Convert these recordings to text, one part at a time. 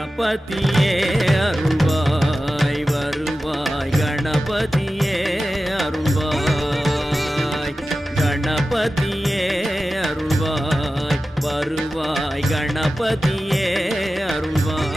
கணபதியே அருள்வாய் வருவாய் கணபதியே அருள்வாய் கணபதியே அருள்வாய் வருவாய் கணபதியே அருள்வாய்.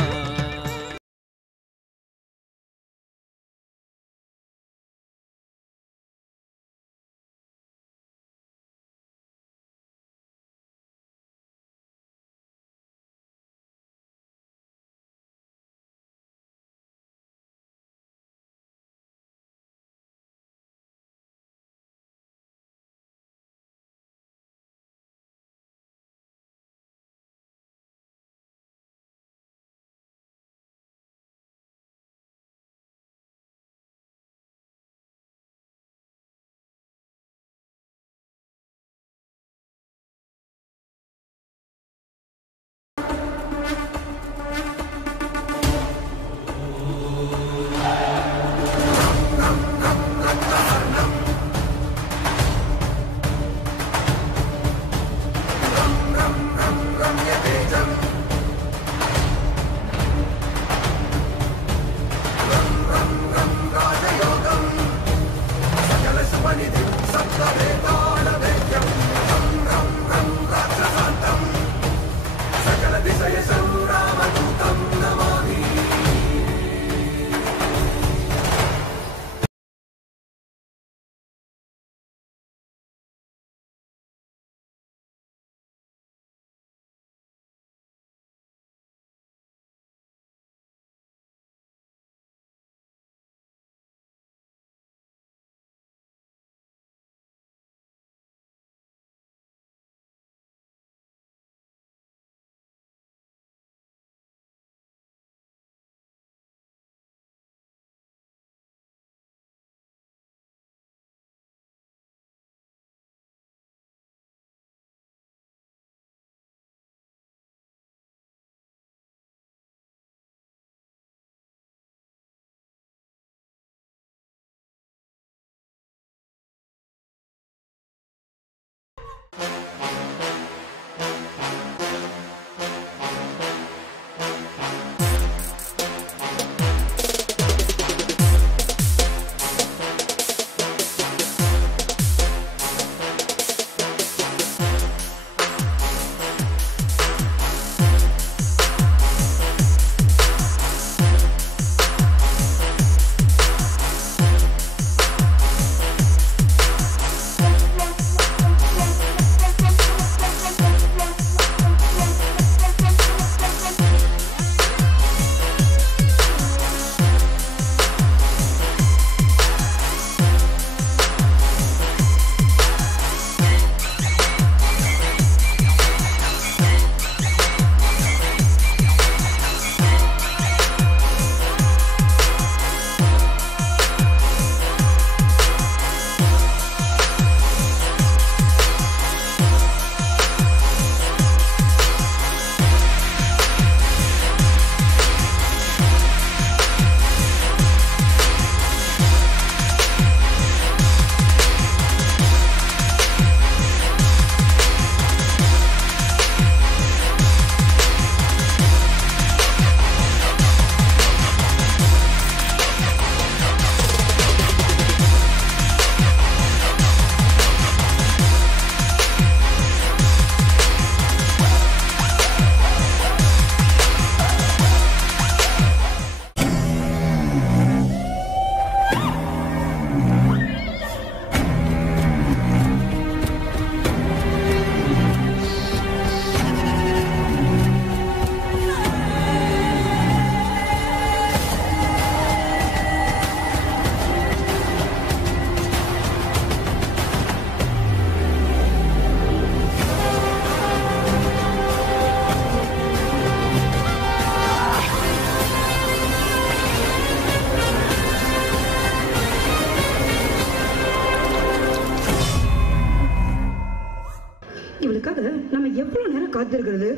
நம்ம எவ்வளவு நேரம் காத்திருக்கிறது?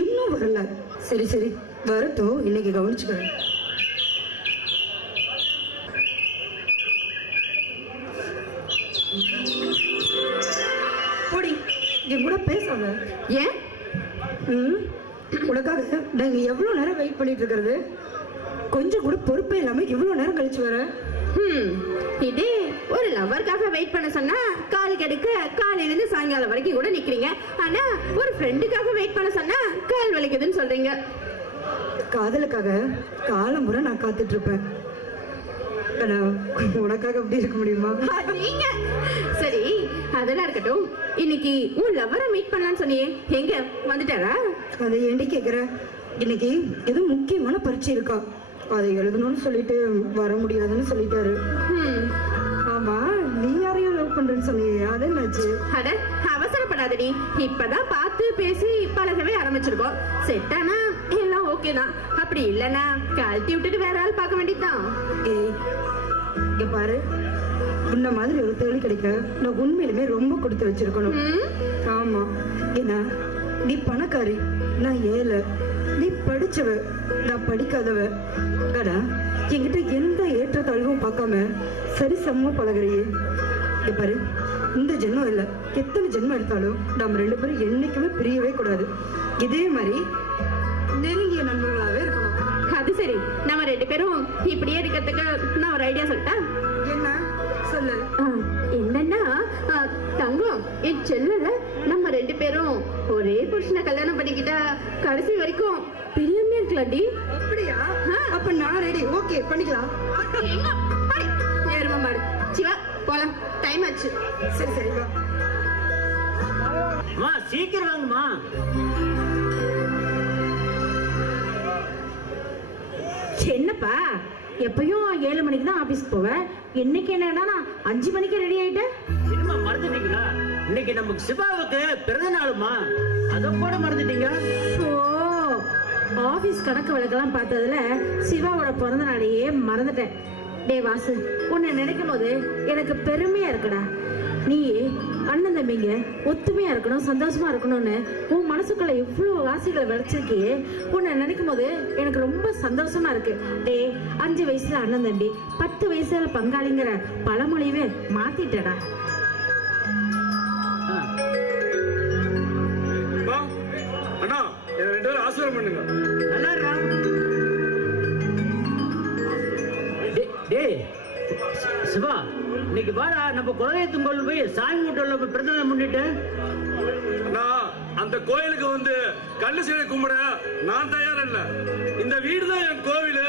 இன்னும் வரல. சரி சரி வரட்டும், இன்னைக்கு கவனிச்சுக்கிறேன். போடி, என் கூட பேசாத. ஏன்? உனக்காக நாங்க எவ்வளவு நேரம் வெயிட் பண்ணிட்டு இருக்கிறது. கொஞ்சம் கூட பொறுப்பே இல்லாம இவ்வளவு நேரம் கழிச்சு வர. இதே ஒரு லவருக்காக வெயிட் பண்ண சொன்னா கால் கெடுக்க காலையில இருந்து சாயங்காலம் வரைக்கும் கூட நிக்கிறீங்க. ஆனா ஒரு ஃப்ரெண்டுக்காக வெயிட் பண்ண சொன்னா கால் வலிக்குதுன்னு சொல்றீங்க. காதலுக்காக காலமுறை நான் காத்துட்டு இருப்பேன். ஆனா உனக்காக அப்படி இருக்க முடியுமா? நீங்க சரி அதெல்லாம் இருக்கட்டும். இன்னைக்கு உன் லவ்வரை மீட் பண்ணலாம்னு சொன்னியே, எங்க வந்துட்டாரா? அதை ஏண்டி கேக்குற? இன்னைக்கு ஏதோ முக்கியமான பரீட்சை இருக்கா, அதை எழுதணும்னு சொல்லிட்டு வர முடியாதுன்னு சொல்லிட்டாரு. ஆமா, நீ யாரையும் லவ் பண்றேன்னு சொன்னியே, அது என்னாச்சு? அட அவசரப்படாதடி, இப்பதான் பார்த்து பேசி பழகவே ஆரம்பிச்சிருக்கோம். செட் ஆனா எல்லாம் ஓகே தான், அப்படி இல்லைன்னா கழட்டி விட்டுட்டு வேற ஆள் பார்க்க வேண்டியதுதான். ஏய் இங்க பாரு, உன்ன மாதிரி ஒரு தேடி கிடைக்க நான் உண்மையிலுமே ரொம்ப கொடுத்து வச்சிருக்கணும். ஆமா, ஏன்னா நீ பணக்காரி, நான் ஏழை. நீ படிச்சவ, நான் படிக்காதவ. ஆனா என்கிட்ட எந்த ஏற்றத்தாழ்வும் பார்க்காம சரி சமமா பழகுறியே. இங்க பாரு, இந்த ஜென்மம் இல்ல, எத்தனை ஜென்மம் எடுத்தாலும் நம்ம ரெண்டு பேரும் என்னைக்குமே பிரியவே கூடாது. இதே மாதிரி நெருங்கிய நண்பர்களாவே இருக்கணும். அது சரி, நம்ம ரெண்டு பேரும் இப்படியே இருக்கிறதுக்கு நான் ஒரு ஐடியா சொல்லிட்டேன். என்ன சொல்லு? என்னன்னா தங்கம், என் செல்லல நம்ம ரெண்டு பேரும் ஒரே புருஷனை கல்யாணம் பண்ணிக்கிட்டா கடைசி வரைக்கும் பிரியமே இருக்கலாம்டி. அப்படியா? அப்ப நான் ரெடி. ஓகே, பண்ணிக்கலாம். ஏறுமா மாடு. சிவா போலாம், டைம் ஆச்சு. சரி சரி வா. அம்மா சீக்கிரம் வாங்கம்மா. என்னப்பா, எப்பயும் 7 மணிக்கு தான் ஆபீஸ்க்கு போவேன், இன்னைக்கு என்னன்னா 5 மணிக்கு ரெடி ஆயிட்டேன். என்னம்மா மறந்துட்டீங்களா? இன்னைக்கு நமக்கு சிவாவுக்கு பிறந்த நாளுமா, அதை கூட மறந்துட்டீங்க? ஓ, ஆபீஸ் கணக்கு வழக்கெல்லாம் பார்த்ததுல சிவாவோட பிறந்த நாளையே மறந்துட்டேன். டே வாசு, உன்னை நினைக்கும் போது எனக்கு பெருமையா இருக்குடா. நீ அண்ணன் தம்பிங்க ஒத்துமையா இருக்கணும், சந்தோஷமா இருக்கணும்னு உன் மனசுக்குள்ள இவ்வளவு ஆசைகளை விளைச்சிருக்கியே. உன்னை நினைக்கும் போது எனக்கு ரொம்ப சந்தோஷமா இருக்கு. டே, 5 வயசுல அண்ணன் தம்பி, 10 வயசுல பங்காளிங்கிற பழமொழியவே மாத்திட்டடா. அண்ணா, என்ன 2 பேரும் ஆசீர்வாதம் பண்ணுங்க. நல்லா இருக்கா? டேய் சிவா, இன்னைக்கு வாடா, நம்ம குலதெய்வத்துக்கு போய் சாமி வீட்டுல போய் பிறந்த நாள் முன்னிட்டு. அண்ணா, அந்த கோயிலுக்கு வந்து கல்லு சிலை கும்பிட நான் தயார் இல்ல. இந்த வீடு தான் என் கோவில்.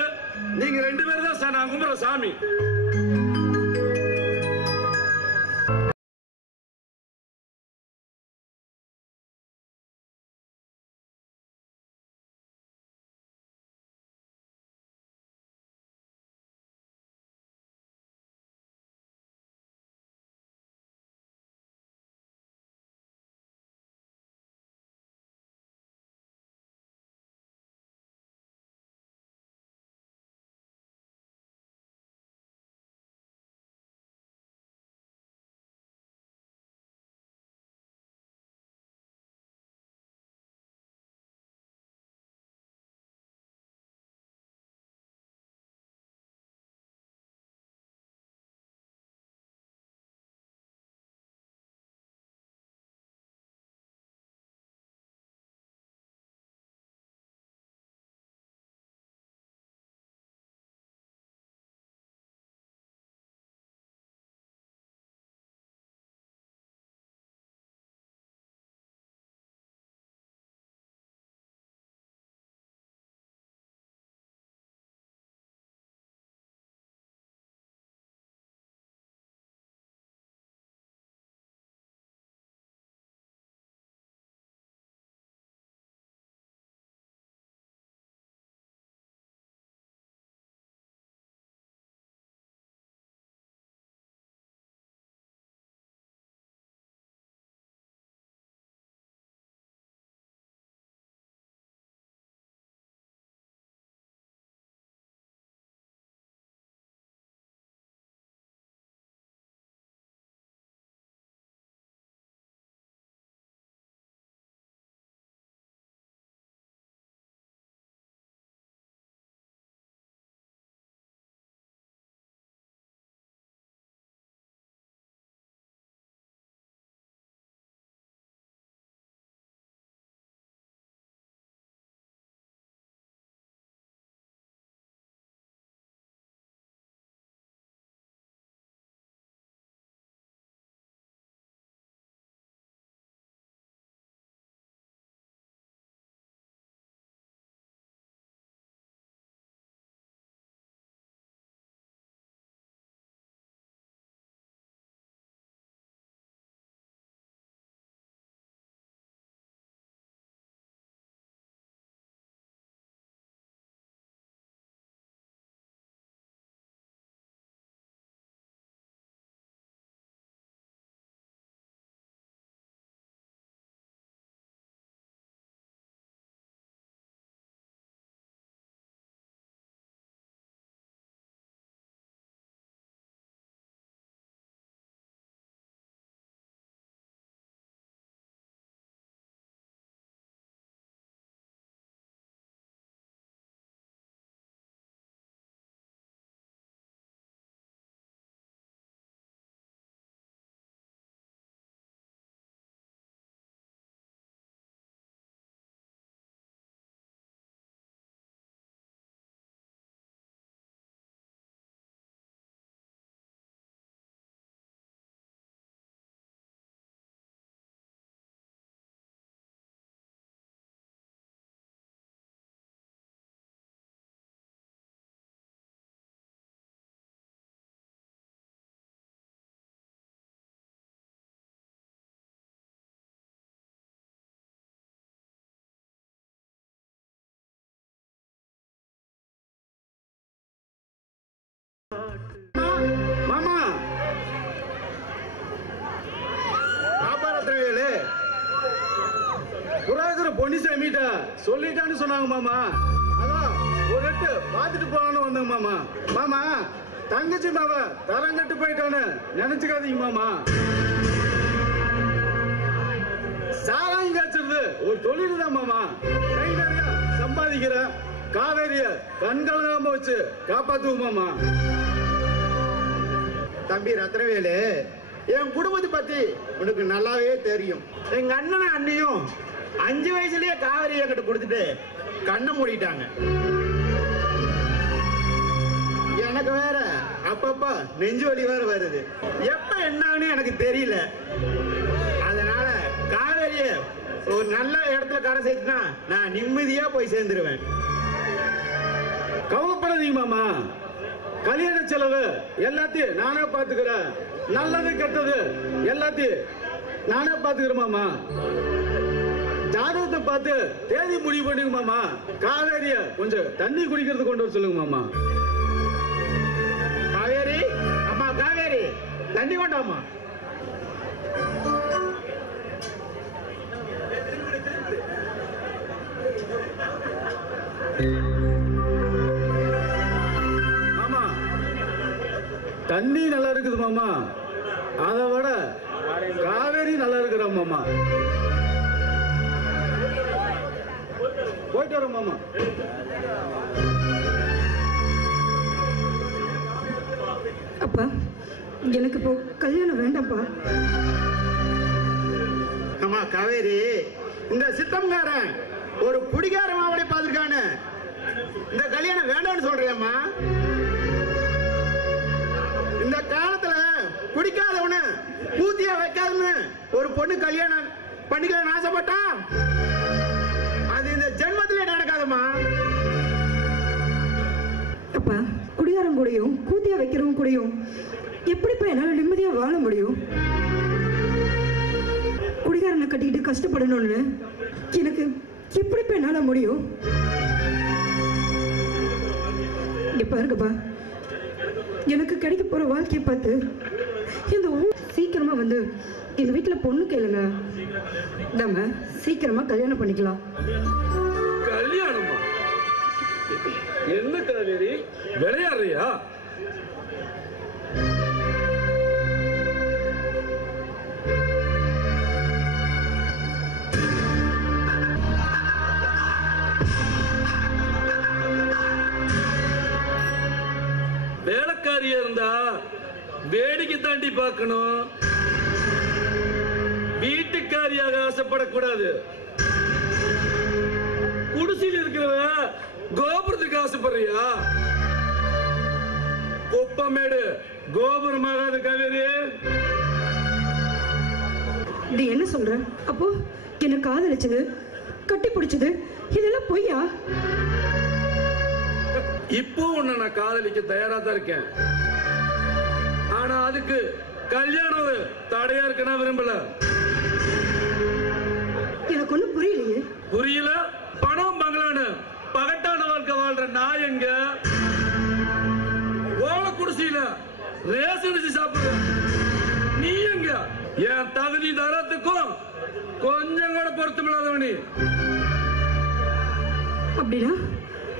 நீங்க 2 பேரும் தான் நான் கும்பிடுற சாமி. புறாக்கிற பொன்னிசாமிட்ட சொல்லிட்டான்னு சொன்னாங்க மாமா. அதான் ஒரு எட்டு பாத்துட்டு போலான்னு வந்தாங்க மாமா. மாமா தங்கச்சி மாவ தரங்கட்டு போயிட்டான்னு நினைச்சுக்காதீங்க மாமா. சாராயம் காய்ச்சது ஒரு தொழில் தான் மாமா. கை நிறைய சம்பாதிக்கிற காவேரிய கண்கலங்காம வச்சு காப்பாத்துவோம் மாமா. தம்பி ரத்னவேலு, என் குடும்பத்தை பத்தி உனக்கு நல்லாவே தெரியும். எங்க அண்ணனும் அண்ணியும் 5 வயசுலயே காவேரி என்கிட்ட கொடுத்துட்டு கண்ணை மூடிட்டாங்க. எனக்கு வேற அப்பப்ப நெஞ்சு வலி வேற வருது. எப்ப என்னன்னு எனக்கு தெரியல. அதனால காவேரிய ஒரு நல்ல இடத்துல கரை சேர்த்துனா நான் நிம்மதியா போய் சேர்ந்துருவேன். கவலைப்படாதீங்க மாமா. கல்யாண செலவு எல்லாத்தையும் நானே பாத்துக்கிறேன். நல்லது கெட்டது எல்லாத்தையும் நானே பாத்துக்கிறேன் மாமா. ஜாதகத்தை பார்த்து தேதி முடிவு பண்ணுங்க மாமா. காவேரிய கொஞ்சம் தண்ணி குடிக்கிறது கொண்டு வர சொல்லுங்க மாமா. காவேரி, அம்மா காவேரி, தண்ணி கொண்டாமா. மாமா தண்ணி நல்லா இருக்குது மாமா. அதை விட காவேரி நல்லா இருக்கிற மாமா. போயிட்டு வரோம் மாமா. அப்பா எனக்கு இப்போ கல்யாணம் வேண்டாம்ப்பா. அம்மா காவேரி, இந்த சித்தம்காரன் ஒரு குடிகார மாவளை பார்த்திருக்கானு இந்த கல்யாணம் வேண்டாம்னு சொல்றியம்மா. இந்த காலத்துல குடிக்காதவனு பூத்தியா வைக்காதுன்னு ஒரு பொண்ணு கல்யாணம் பண்ணிக்கலாம்னு ஆசைப்பட்டா அது இந்த ஜென்மத்திலே நடக்காதம்மா. அப்பா குடிகாரம் கூடயும் கூத்தியா வைக்கிறவங்க கூடயும் எப்படிப்பா என்னால நிம்மதியா வாழ முடியும்? குடிகாரனை கட்டிக்கிட்டு கஷ்டப்படணும்னு எனக்கு எப்படிப்பா என்னால முடியும்? இங்க பாருங்கப்பா, எனக்கு கிடைக்க போற வாழ்க்கையை பார்த்து இந்த ஊர் சீக்கிரமா வந்து எங்க வீட்டுல பொண்ணு கேளுங்க. நம்ம சீக்கிரமா கல்யாணம் பண்ணிக்கலாம். கல்யாணமா? என்ன காவேரி விளையாடுறியா? வேலைக்காரியா இருந்தா வேடிக்கை தாண்டி பார்க்கணும். வீட்டுக்காரியாக ஆசைப்படக்கூடாது. குடிசையில் இருக்கிறவ கோபுரத்துக்கு ஆசைப்படுறியா? குப்பமேடு கோபுரமாகாது காவேரி. நீ என்ன சொல்ற? அப்போ என்ன காதலிச்சது, கட்டி பிடிச்சது இதெல்லாம் பொய்யா? இப்போ உன்னை நான் காதலிக்க தயாரா தான் இருக்கேன். ஆனா அதுக்கு கல்யாணம் தடையா இருக்க நான் விரும்பல. எனக்கு ஒண்ணும் புரியலையே. புரியல? பணம் பங்களான்னு பகட்டான வாழ்க்கை வாழ்ற நான் எங்க? ஓலை குடிசையில ரேஷன் சாப்பிடுற நீ எங்க? என் தகுதி தரத்துக்கும் கொஞ்சம் கூட பொருத்தமில்லாதவனி. அப்படின்னா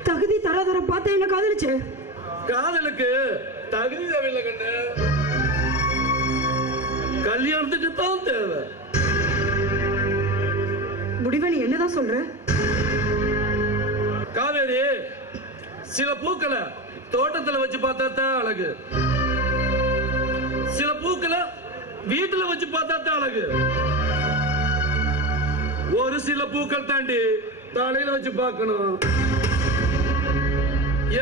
தகுதி தராதர பார்த்து என்ன காதலிச்சு? காதலுக்கு தகுதி தேவையில்லை கண்ணு, கல்யாணத்துக்கு தான் தேவை. முடிவை நீ என்னதான் சொல்ற? காவேரி, சில பூக்களை தோட்டத்துல வச்சு பார்த்தா தான் அழகு. சில பூக்களை வீட்டுல வச்சு பார்த்தா தான் அழகு. ஒரு சில பூக்கள் தாண்டி தலையில வச்சு பார்க்கணும்.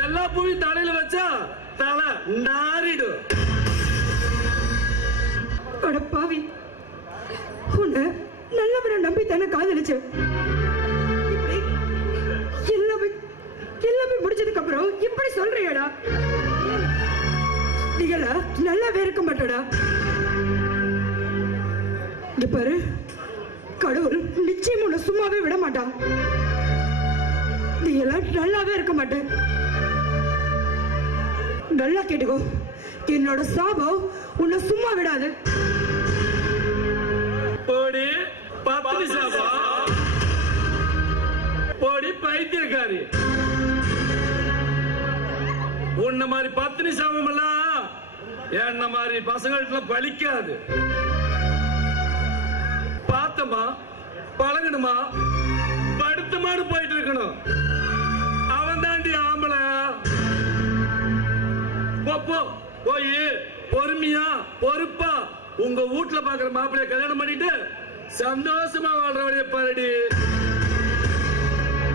எல்லா பூவையும் தலையில வச்சா தலை நாரிடும். அட பாவி, உன்னை நல்லவரை நம்பி தானே காதலிச்சு. எல்லாமே முடிச்சதுக்கு அப்புறம் இப்படி சொல்றியடா? நீங்களா நல்லாவே இருக்க மாட்டோடா. இங்க பாரு, கடவுள் நிச்சயம் உன்னை சும்மாவே விட மாட்டான். நீ எல்லாம் நல்லாவே இருக்க மாட்டேன். நல்லா கேட்டுக்கோ, என்னோட சாபம் உன்னை சும்மா விடாது. போடி பத்தினி சாபம். பணக்காரி. உன்ன மாதிரி பத்தினி சாபம் எல்லாம் என்ன மாதிரி பசங்கள்ட்ட பலிக்காது. பார்த்தமா பழகணுமா படுத்தமாடு போயிட்டு இருக்கணும். அவன் தாண்டி ஆம்பளை. போய் பொறுமையா பொறுப்பா உங்க வீட்டுல பாக்குற மாப்பிள்ளைய கல்யாணம் பண்ணிட்டு சந்தோஷமா வாழ்ற வழிய பாருடி.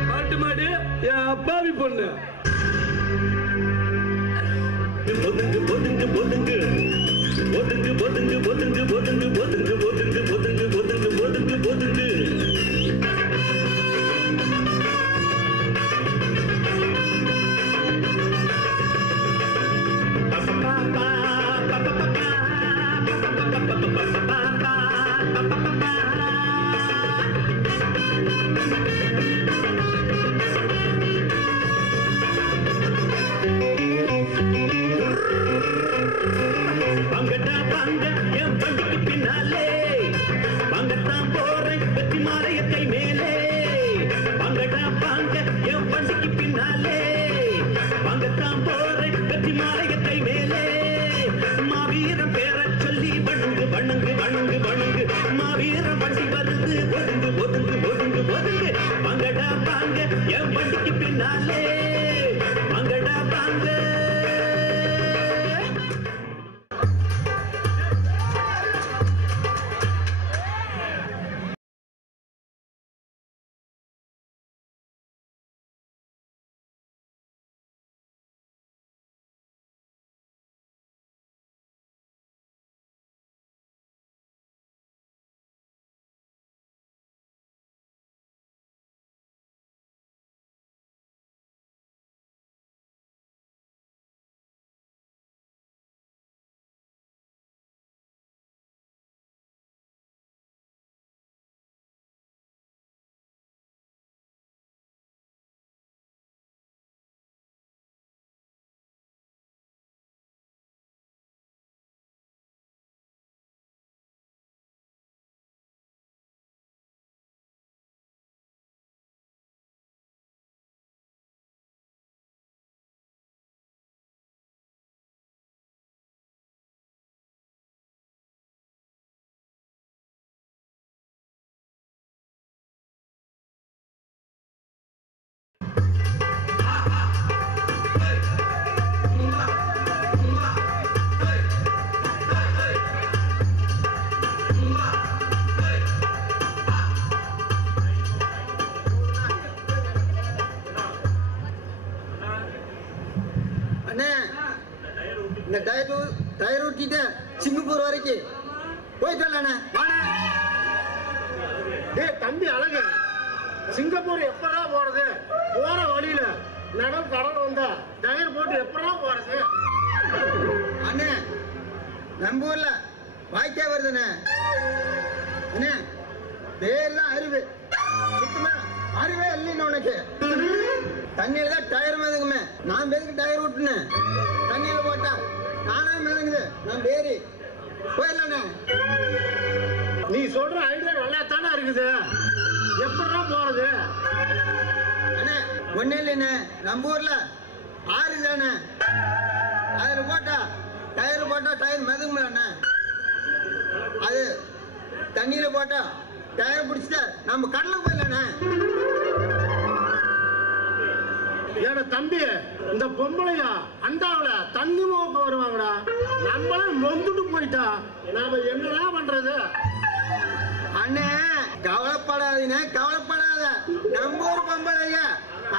பாட்டு மாடி என் அப்பாவி பொண்ணு. ஒதுங்கு ஒதுங்கு ஒதுங்கு ஒதுங்கு ஒதுங்கு ஒதுங்கு ஒதுங்கு ஒதுங்கு ஒதுங்கு ஒதுங்கு ஒதுங்கு ஒதுங்கு ஒதுங்கு டயர் ஊட்டிட்டு சிங்கப்பூர் வரைக்கும் போயிட்டு வரலானே. தம்பி அழகு, சிங்கப்பூர் எப்படா போறது? போற வழியில நடம் கடல் வந்தா டயர் போட்டு எப்படா போறது? அண்ணே நம்ம ஊர்ல வாய்க்கா வருதுண்ணே. அண்ணே பேர்லாம் அறிவு, சுத்தமா அறிவே இல்லைன்னு உனக்கு. தண்ணியில தான் டயர் மிதங்குமே. நான் எதுக்கு டயர் விட்டுனேன்? தண்ணியில போட்டா நானே மிதங்குது. நான் பேரி போயிடலானே. நீ சொல்ற ஐடியா நல்லா தானே இருக்குது. எப்படா போறது? அண்ணே ஒண்ணு இல்லைண்ணே, நம்ம ஊர்ல ஆறு தானே, அதுல போட்டா டயர் மிதங்கும்ல. அது தண்ணியில போட்டா டயர் பிடிச்சிட்டா நம்ம கடலுக்கு போயிடலானே. ஏடா தம்பி, இந்த பொம்பளையா அண்டாவில தண்ணி மோக்க வருவாங்கடா. நம்மள நொந்துட்டு போயிட்டா நாம என்னடா பண்றது? அண்ணே கவலைப்படாதீங்க, கவலைப்படாத. நம்ம ஊர் பொம்பளைங்க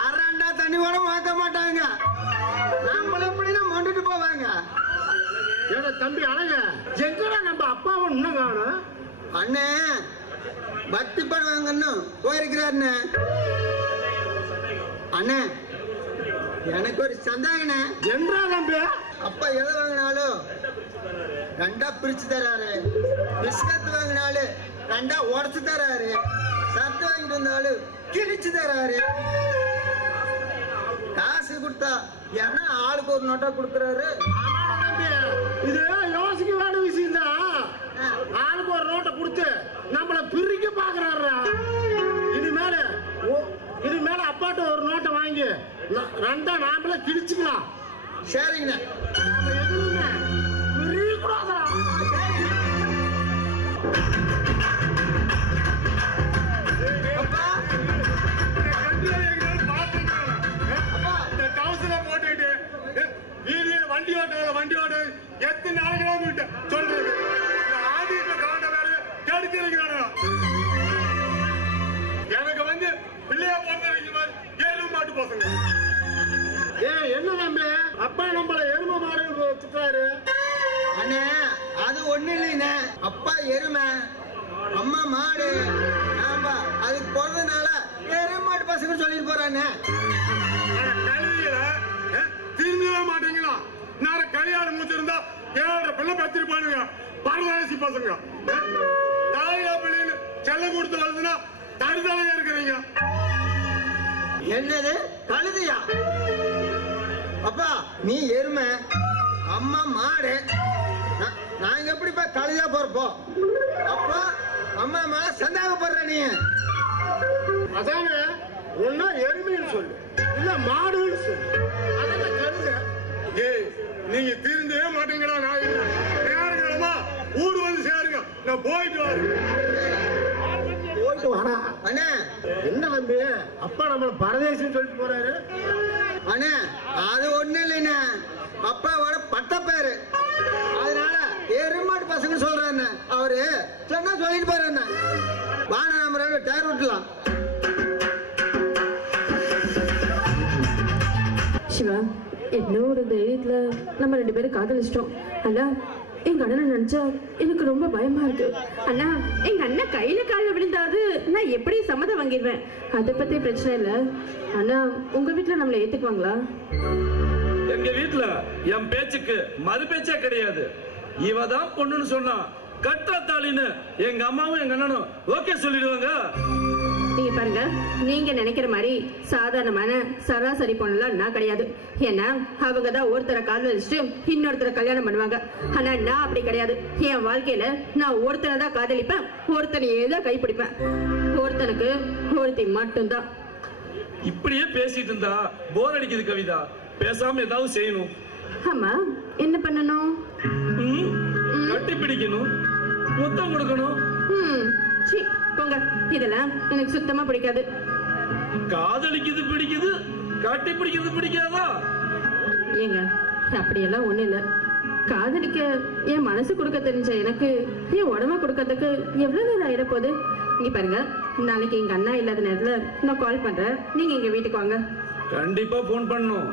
அரைண்டா தண்ணி கூட மாக்க மாட்டாங்க. நம்மள எப்படின்னா மொண்டுட்டு போவாங்க. ஏடா தம்பி அழக, எங்கடா நம்ம அப்பாவை இன்னும் காணும்? அண்ணே பக்தி பண்ணுவாங்கன்னு போயிருக்கிறாருண்ணே. அண்ணே எனக்கு ஒரு சந்தேகண்ணே. என்றா தம்பி? அப்பா எதை வாங்கினாலும் ரெண்டா பிரிச்சு தராரு. பிஸ்கட் வாங்கினாலும் ரெண்டா உடச்சு தராரு. சட்டை வாங்கிட்டு வந்தாலும் கிழிச்சு தராரு. காசு கொடுத்தா ஏன்னா ஆளுக்கு ஒரு நோட்டா கொடுக்குறாரு. இது யோசிக்க வேண்டிய விஷயம் தான். ஆளுக்கு ஒரு நோட்டை கொடுத்து நம்மள பிரிக்க பாக்குறாரு. இனிமேல அப்பா நோட்டை ஒரு நோட்டை வாங்கி ரெண்டா நாமளே கிழிச்சுக்கலாம். சரிங்கண்ணா. வண்டி ஓட்ட எத்தனை நாளைக்கு சொல்றது கவர்ந்த வேலை கெடுக்கிறாங்க. எனக்கு வந்து பிள்ளையா போறது ஏழு மாட்டு பசங்க. என்ன தம்பி அப்பா நம்மள எருமை மாடு வச்சுட்டாரு? அண்ணே அது ஒண்ணு இல்லைண்ணே. அப்பா எருமை, அம்மா மாடு. ஆமா அதுக்கு பிறந்தனால எருமை மாட்டு பசங்க சொல்லிட்டு போறானே. கல்வியில திருந்தவே மாட்டீங்களா? நான் கல்யாணம் முடிச்சிருந்தா 7 பிள்ளை பெற்றிருப்பானுங்க. பரவாசி பசங்க தாயா பிள்ளைன்னு செல்லம் கொடுத்து வருதுன்னா தருதலையா இருக்கிறீங்க. என்னது கழுதையா? அப்பா நீ எருமை, அம்மா மாடு, நாங்க எப்படிப்பா கழுதையா போறப்போ? அப்பா அம்மா மேல சந்தேகப்படுற நீ? அதானே ஒன்னா எருமைன்னு சொல்லு, இல்ல மாடுன்னு சொல்லு. அதான கழுதை. ஏய் நீங்க திருந்தவே மாட்டீங்களா? நான் நேரங்களமா ஊடு வந்து சேருங்க. நான் போயிட்டு வரேன். போயிட்டு வாடா. அண்ணே என்ன தம்பி அப்பா நம்மள பரதேசின்னு சொல்லிட்டு போறாரு? அண்ணே அது ஒண்ணு இல்லைண்ணே. அப்பாவோட பட்ட பேரு, அதனால எருமாடு பசங்க சொல்றாரு. அவரு சொன்னா சொல்லிட்டு போறாரு. வாங்க நம்ம ரெண்டு டயர் விட்டுலாம். சிவா, இன்னொரு தைரியத்துல நம்ம 2 பேரும் காதலிச்சிட்டோம். அண்ணா எங்க அண்ணனை நினைச்சா எனக்கு ரொம்ப பயமா இருக்கு. அண்ணா எங்க அண்ணன் கையில காலில் விழுந்தாது நான் எப்படி சம்மதம் வாங்கிடுவேன். அதை பத்தி பிரச்சனை இல்லை. அண்ணா உங்க வீட்டுல நம்மளை ஏத்துக்குவாங்களா? எங்க வீட்டுல என் பேச்சுக்கு மறு பேச்சே கிடையாது. இவதான் பொண்ணுன்னு சொன்னா கட்டாத்தாளின்னு எங்க அம்மாவும் எங்க அண்ணனும் ஓகே சொல்லிடுவாங்க. நீங்க பாருங்க, நீங்க நினைக்கிற மாதிரி சாதாரணமான சராசரி பொண்ணுலாம் நான் கிடையாது. ஏன்னா அவங்க தான் ஒருத்தரை காதலிச்சுட்டு இன்னொருத்தரை கல்யாணம் பண்ணுவாங்க. ஆனா நான் அப்படி கிடையாது. என் வாழ்க்கையில நான் ஒருத்தனை தான் காதலிப்பேன், ஒருத்தனையே தான் கைப்பிடிப்பேன். ஒருத்தனுக்கு ஒருத்தி மட்டும்தான். இப்படியே பேசிட்டு இருந்தா போர் அடிக்குது கவிதா. பேசாம ஏதாவது செய்யணும். ஆமா என்ன பண்ணணும்? கட்டி பிடிக்கணும், முத்தம் கொடுக்கணும். சீ போங்க, இதெல்லாம் எனக்கு சுத்தமா பிடிக்காது. காதலிக்குது பிடிக்குது, கட்டி பிடிக்கிறது பிடிக்காதா? ஏங்க அப்படியெல்லாம் ஒண்ணு இல்ல. காதலிக்க என் மனசு கொடுக்க தெரிஞ்ச எனக்கு என் உடம்ப கொடுக்கறதுக்கு எவ்வளவு நேரம் ஆயிரப்போகுது? இங்க பாருங்க, நாளைக்கு எங்க அண்ணா இல்லாத நேரத்துல நான் கால் பண்றேன். நீங்க எங்க வீட்டுக்கு வாங்க. கண்டிப்பா போன் பண்ணும்.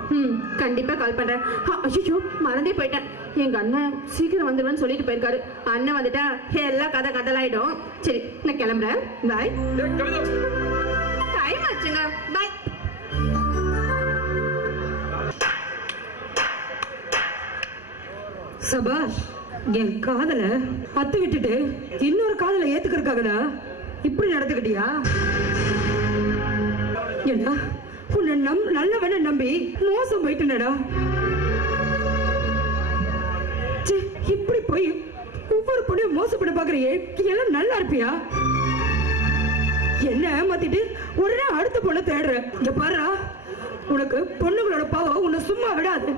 கண்டிப்பா கால் பண்றேன். ஐயோ மறந்தே போயிட்டேன். எங்க அண்ணன் சீக்கிரம் வந்துருவேன்னு சொல்லிட்டு போயிருக்காரு. அண்ணன் வந்துட்டா எல்லாம் கதை கதலாயிடும். சரி நான் கிளம்புறேன். பாய். டைம் ஆச்சுங்க. பாய். சபாஷ், என் காதல அத்து விட்டுட்டு இன்னொரு காதல ஏத்துக்கிறதுக்காகடா இப்படி நடந்துக்கிட்டியா? ஏன்னா உன்னை நல்லவன நம்பி மோசம் போயிட்டுனடா. இப்படி போய் ஒவ்வொரு பொண்ணையும் மோசப்பட பாக்குறியே, எல்லாம் நல்லா இருப்பியா? என்ன ஏமாத்திட்டு உடனே அடுத்த பொண்ணை தேடுற. இங்க பாரு, உனக்கு பொண்ணுங்களோட பாவம் உன்னை சும்மா விடாது.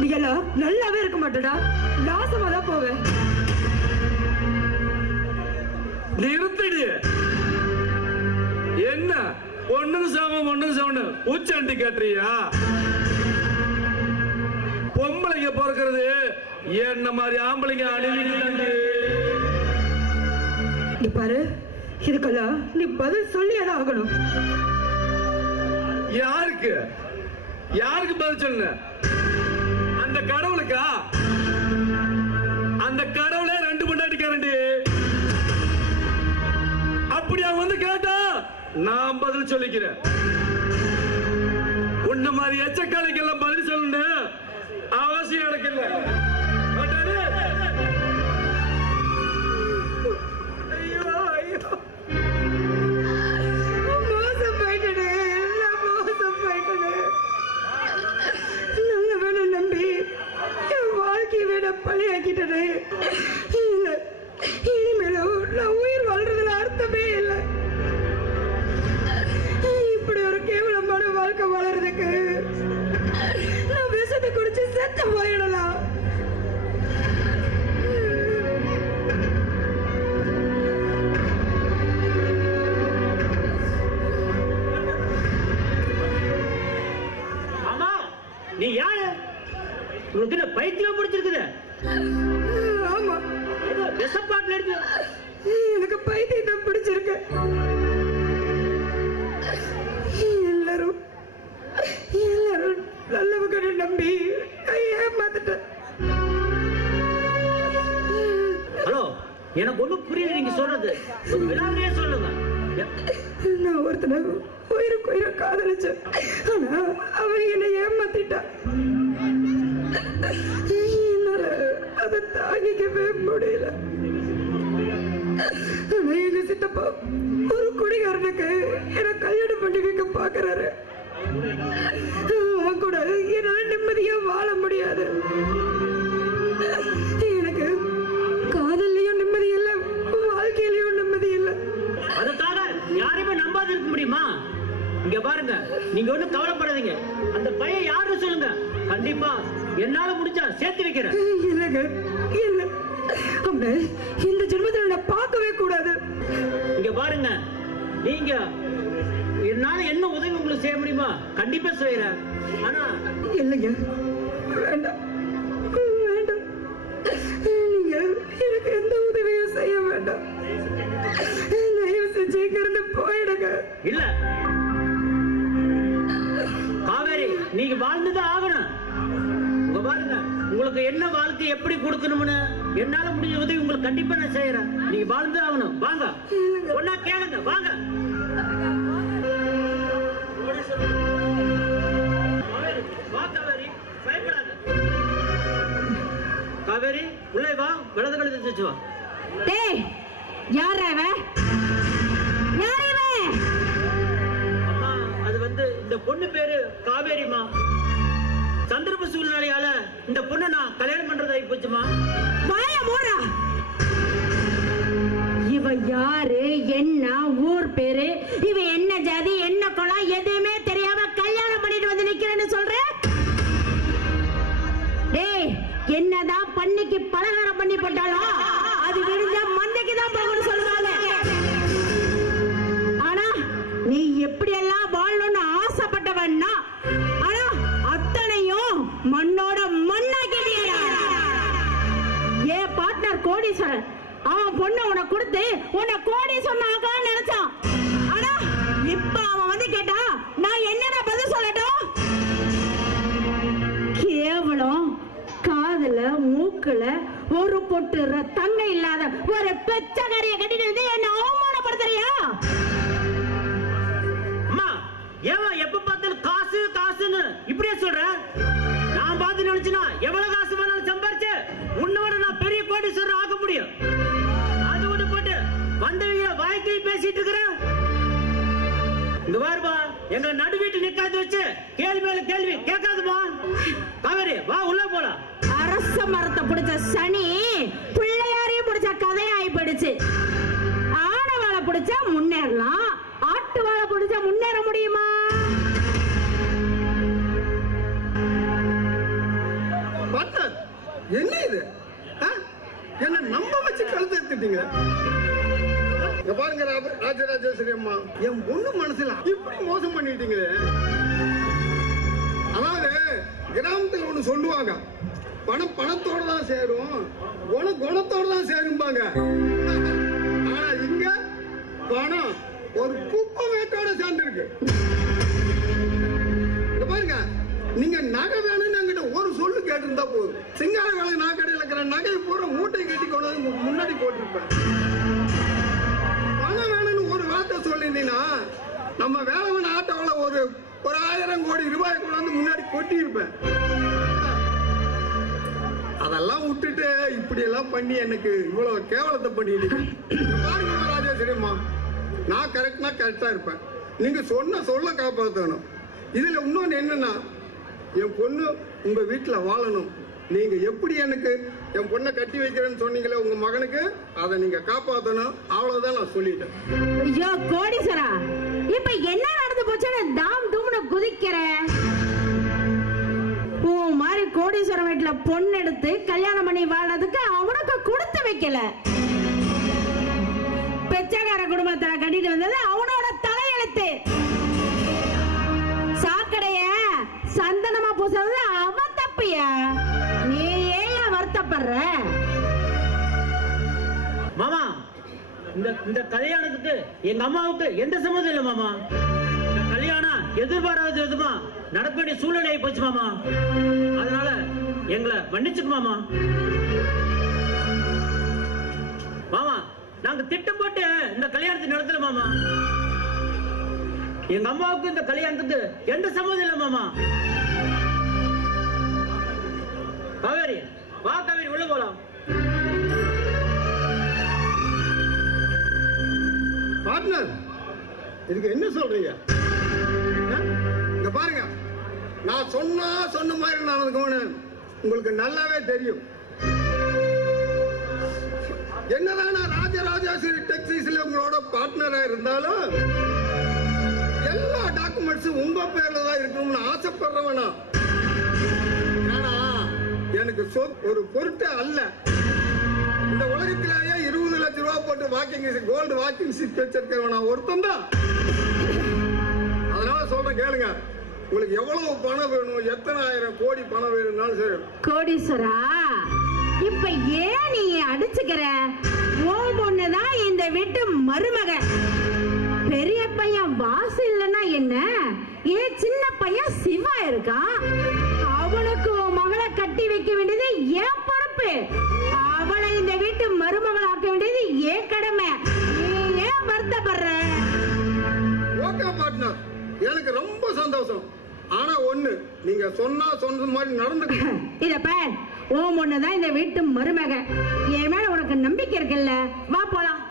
நீ எல்லாம் நல்லாவே இருக்க மாட்டடா, நாசமா தான் போவ. நிறுத்திடு. என்ன பொண்ணுங்க சாமம் ஒண்ணுங்க சாமன்னு உச்சாண்டி கேட்டுறியா? பொம்பளைங்க பிறக்கிறது என்ன மாதிரி ஆம்பளைங்க அணிவிக்கிறாங்க. பாரு, இதுக்கெல்லாம் நீ பதில் சொல்லியாதான் ஆகணும். யாருக்கு யாருக்கு பதில் சொல்லுங்க? அந்த கடவுளுக்கா? அந்த கடவுளே 2 பொண்டாட்டிக்காரண்டி. அப்படி அவன் வந்து கேட்டா நான் பதில் சொல்லிக்கிறேன். உன்ன மாதிரி எச்சக்காலைக்கு எல்லாம் பதில் சொல்லணும் அவசியம் எனக்கு இல்ல. மோசம் போயிட்டே, எல்லாம் மோசம் போயிட்டே. நல்ல வேலை நம்பி என் வாழ்க்கையை விட பழியாக்கிட்டே. இனிமேலும் நான் உயிர் வாழ்றதுல அர்த்தமே இல்லை. இப்படி ஆமா, விஷப்பாட்டுல இருக்கு. எனக்கு பைத்தியம் பிடிச்சிருக்கு. எல்லாரும் நல்லவங்க நம்பி ஏமாத்திட்டேன். ஹலோ, எனக்கு ஒண்ணும் புரியல நீங்க சொல்றது. விழாவிலேயே சொல்லுங்க. நான் ஒருத்தனை உயிரை காதலிச்சேன். ஆனா அவன் என்னை ஏமாத்திட்டான். என்னால அதை தாங்கிக்கவே முடியல. எங்க சித்தப்பா ஒரு குடிகாரனுக்கு என்ன கல்யாணம் பண்ணி வைக்க பாக்குறாரு. அவன் கூட என்னால நிம்மதியா வாழ முடியாது. எனக்கு காதல்லையும் நிம்மதி இல்லை, வாழ்க்கையிலையும் நிம்மதி இல்லை. அதுக்காக யாரையுமே நம்பாது இருக்க முடியுமா? இங்க பாருங்க, நீங்க ஒண்ணும் கவலைப்படாதீங்க. அந்த பையன் யாருன்னு சொல்லுங்க, கண்டிப்பா என்னால முடிஞ்சா சேர்த்து வைக்கிறேன். இல்லங்க, இல்ல, அவனை இந்த ஜென்மத்தில் நான் பார்க்கவே கூடாது. இங்க பாருங்க, நீங்க என்னால என்ன உதவி உங்களுக்கு செய்ய முடியுமா கண்டிப்பா செய்யறேன். ஆனா இல்லைங்க, வேண்டாம் வேண்டாம், நீங்க எனக்கு எந்த உதவியும் செய்ய வேண்டாம். தயவு செஞ்சு இங்கிருந்து போயிடுங்க. இல்ல காவேரி, நீங்க வாழ்ந்துதான் ஆகணும். உங்க பாருங்க, உங்களுக்கு என்ன வாழ்க்கை எப்படி கொடுக்கணும்னு என்னால முடிஞ்ச உதவி உங்களுக்கு கண்டிப்பா நான் செய்யறேன். நீங்க வாழ்ந்து ஆகணும். வாங்க, ஒன்னா கேளுங்க, வாங்க. காவேரி, உள்ளே வா, விளது கழுத்து வா. டேய், யார் அவன்? யார் இவன்? அம்மா, அது வந்து இந்த பொண்ணு பேரு காவேரிமா. சந்தர்ப்ப சூழ்நிலையால இந்த பொண்ணை நான் கல்யாணம் பண்றது ஆகி போச்சுமா. வாய மூடா. இவ யாரு, என்ன ஊர் பேரு, இவ என்ன ஜாதி, என்ன குலம், எதுவுமே தெரியாம கல்யாணம் பண்ணிட்டு வந்து நிக்கிறேன்னு சொல்ற? டேய், என்னதான் பண்ணிக்கு பலகாரம் பண்ணி போட்டாலும் அது விழுந்தா மண்டைக்கு தான் போகணும்னு சொல்லுவாங்க. ஆனா நீ எப்படி எல்லாம் வாழணும்னு ஆசைப்பட்டவன்னா, ஆனா அத்தனையும் மண்ணோட மண்ணாக்கிட்டியடா. ஏன் பார்ட்னர் கோடீஸ்வரன், அவன் பொண்ணு உனக்கு கொடுத்து உன்னை கோடீஸ்வரன் ஆக்கான்னு நினைச்சான். ஆனா இப்ப அவன் வந்து கேட்டா நான் என்னடா பதில் சொல்லட்டும்? கேவலம் காதுல மூக்குல ஒரு பொட்டு ரத்தங்க இல்லாத ஒரு பெச்சகரிய கட்டிட்டு வந்து என்ன அவமானப்படுத்துறியா? அம்மா, ஏவா எப்ப பார்த்தாலும் காசு காசுன்னு இப்படியே சொல்ற? நான் பார்த்து நினைச்சுனா எவ்வளவு காசு வேணாலும் சம்பாரிச்சு உன்னோட நான் பெரிய கோடீஸ்வரர் ஆக முடியும். அது ஒண்ணு போட்டு வந்தவங்க வாய்க்கு பேசிட்டு இருக்கிறேன். இங்க பாருப்பா, எங்க நடு வீட்டு நிக்காது வச்சு கேள்வி மேல கேள்வி கேட்காதுமா. காவேரி, வா உள்ள போலாம். அரச மரத்தை பிடிச்ச சனி பிள்ளையாரையும் பிடிச்ச கதையாயி போயிடுச்சு. ஆனவாளை பிடிச்சா முன்னேறலாம், ஆட்டு வாழை பிடிச்சா முன்னேற முடியுமா? என்ன இது? என்ன நம்ப வச்சு கழுத்து எடுத்துட்டீங்க? பாருங்க ராஜராஜேஸ்வரி அம்மா, என் பொண்ணு மனசுல இப்படி மோசம் பண்ணிட்டீங்களே. அதாவது கிராமத்துல ஒண்ணு சொல்லுவாங்க, பணம் பணத்தோட தான் சேரும், குணத்தோட தான் சேரும்பாங்க. ஆனா இங்க பணம் ஒரு குப்பை மேட்டோட சேர்ந்துருக்கு. பாருங்க, நீங்க நகை வேணும்னு என்கிட்ட ஒரு சொல்லு கேட்டிருந்தா போதும், சிங்கார வேலை நான் கடையில் இருக்கிற நகையை பூரா மூட்டை கட்டி கொண்டு முன்னாடி போட்டிருப்பேன். பணம் வேணும்னு ஒரு வார்த்தை சொல்லிருந்தீங்கன்னா நம்ம வேலைவன் ஆட்டோவில் ஒரு 1000 கோடி ரூபாய் கொண்டாந்து முன்னாடி கொட்டி இருப்பேன். அதெல்லாம் விட்டுட்டு இப்படி எல்லாம் பண்ணி எனக்கு இவ்வளவு கேவலத்தை பண்ணிட்டு பாருங்க ராஜேஸ்வரியம்மா, நான் கரெக்டா இருப்பேன். நீங்க சொல்ல காப்பாற்றணும். இதுல இன்னொன்னு என்னன்னா, என் பொண்ணு உங்க வீட்டுல வாழணும். நீங்க எப்படி எனக்கு என் பொண்ணை கட்டி வைக்கிறேன்னு சொன்னீங்களே உங்க மகனுக்கு, அதை நீங்க காப்பாற்றணும். அவ்வளவுதான் நான் சொல்லிட்டேன். ஐயோ கோடீஸ்வரா, இப்ப என்ன நடந்து போச்சுன்னு தாம் தூம்னு குதிக்கிற? உன் மாதிரி கோடீஸ்வரன் வீட்டுல பொண்ணு எடுத்து கல்யாணம் பண்ணி வாழறதுக்கு அவனுக்கு கொடுத்து வைக்கல. பெச்சக்கார குடும்பத்தை கட்டிட்டு வந்தது அவனோட தலையெழுத்து. சாக்கடைய சந்தனமா பூசுறது அவன் தப்பியா? நீ ஏன் வருத்தப்ப? வருத்தப்படுற? மாமா, இந்த கல்யாணத்துக்கு எங்க அம்மாவுக்கு எந்த சம்மதம் இல்ல மாமா. இந்த கல்யாணம் எதிர்பாராத விதமா நடக்க வேண்டிய சூழ்நிலை ஆகி போச்சு மாமா. அதனால எங்களை மன்னிச்சுக்கு மாமா. மாமா, நாங்க திட்டம் போட்டு இந்த கல்யாணத்தை நடத்தல மாமா. எங்க அம்மாவுக்கு இந்த கல்யாணத்துக்கு எந்த சம்மதம் இல்ல மாமா. காவேரி, வா காவேரி, உள்ள போலாம். பார்ட்னர், இதுக்கு என்ன சொல்றீங்க? இங்க பாருங்க, நான் சொன்ன மாதிரி நடந்துக்கோன்னு உங்களுக்கு நல்லாவே தெரியும். என்னதான் நான் ராஜராஜேஸ்வரி டெக்ஸைஸ்ல உங்களோட பார்ட்னரா இருந்தாலும் எல்லா டாக்குமெண்ட்ஸும் உங்க பேர்ல தான் இருக்கணும்னு ஆசைப்படுறவனா. ஏன்னா எனக்கு ஒரு பொருட்டே அல்ல. இந்த உலகத்திலேயே 20 லட்சம் ரூபாய் போட்டு கோல்டு வாக்கிங் சீட் வச்சிருக்கவனா ஒருத்தன் தான். அதனால சொல்றேன் கேளுங்க, உங்களுக்கு எவ்வளவு பணம் வேணும், எத்தனை ஆயிரம் கோடி பணம் வேணும்னாலும் சரி. கோடீஸ்வரா, இப்ப ஏன் நீ அடிச்சுக்கிற? உன் பொண்ணுதான் இந்த வீட்டு மருமக. பெரிய பையன் வாசு இல்லைன்னா என்ன, ஏன் சின்ன பையன் சிவா இருக்கான். அவனுக்கு உன் மகளை கட்டி வைக்க வேண்டியது ஏன் பொறுப்பு. அவளை இந்த வீட்டு மருமகள் ஆக்க வேண்டியது ஏன் கடமை. நீ ஏன் வருத்தப்படுற? ஓகே பார்ட்னர், எனக்கு ரொம்ப சந்தோஷம். ஆனா ஒண்ணு, நீங்க சொன்ன மாதிரி நடந்துக்கணும். இத பார், உன் பொண்ணுதான் இந்த வீட்டு மருமக. என் மேல உனக்கு நம்பிக்கை இருக்குல்ல? வா போலாம்.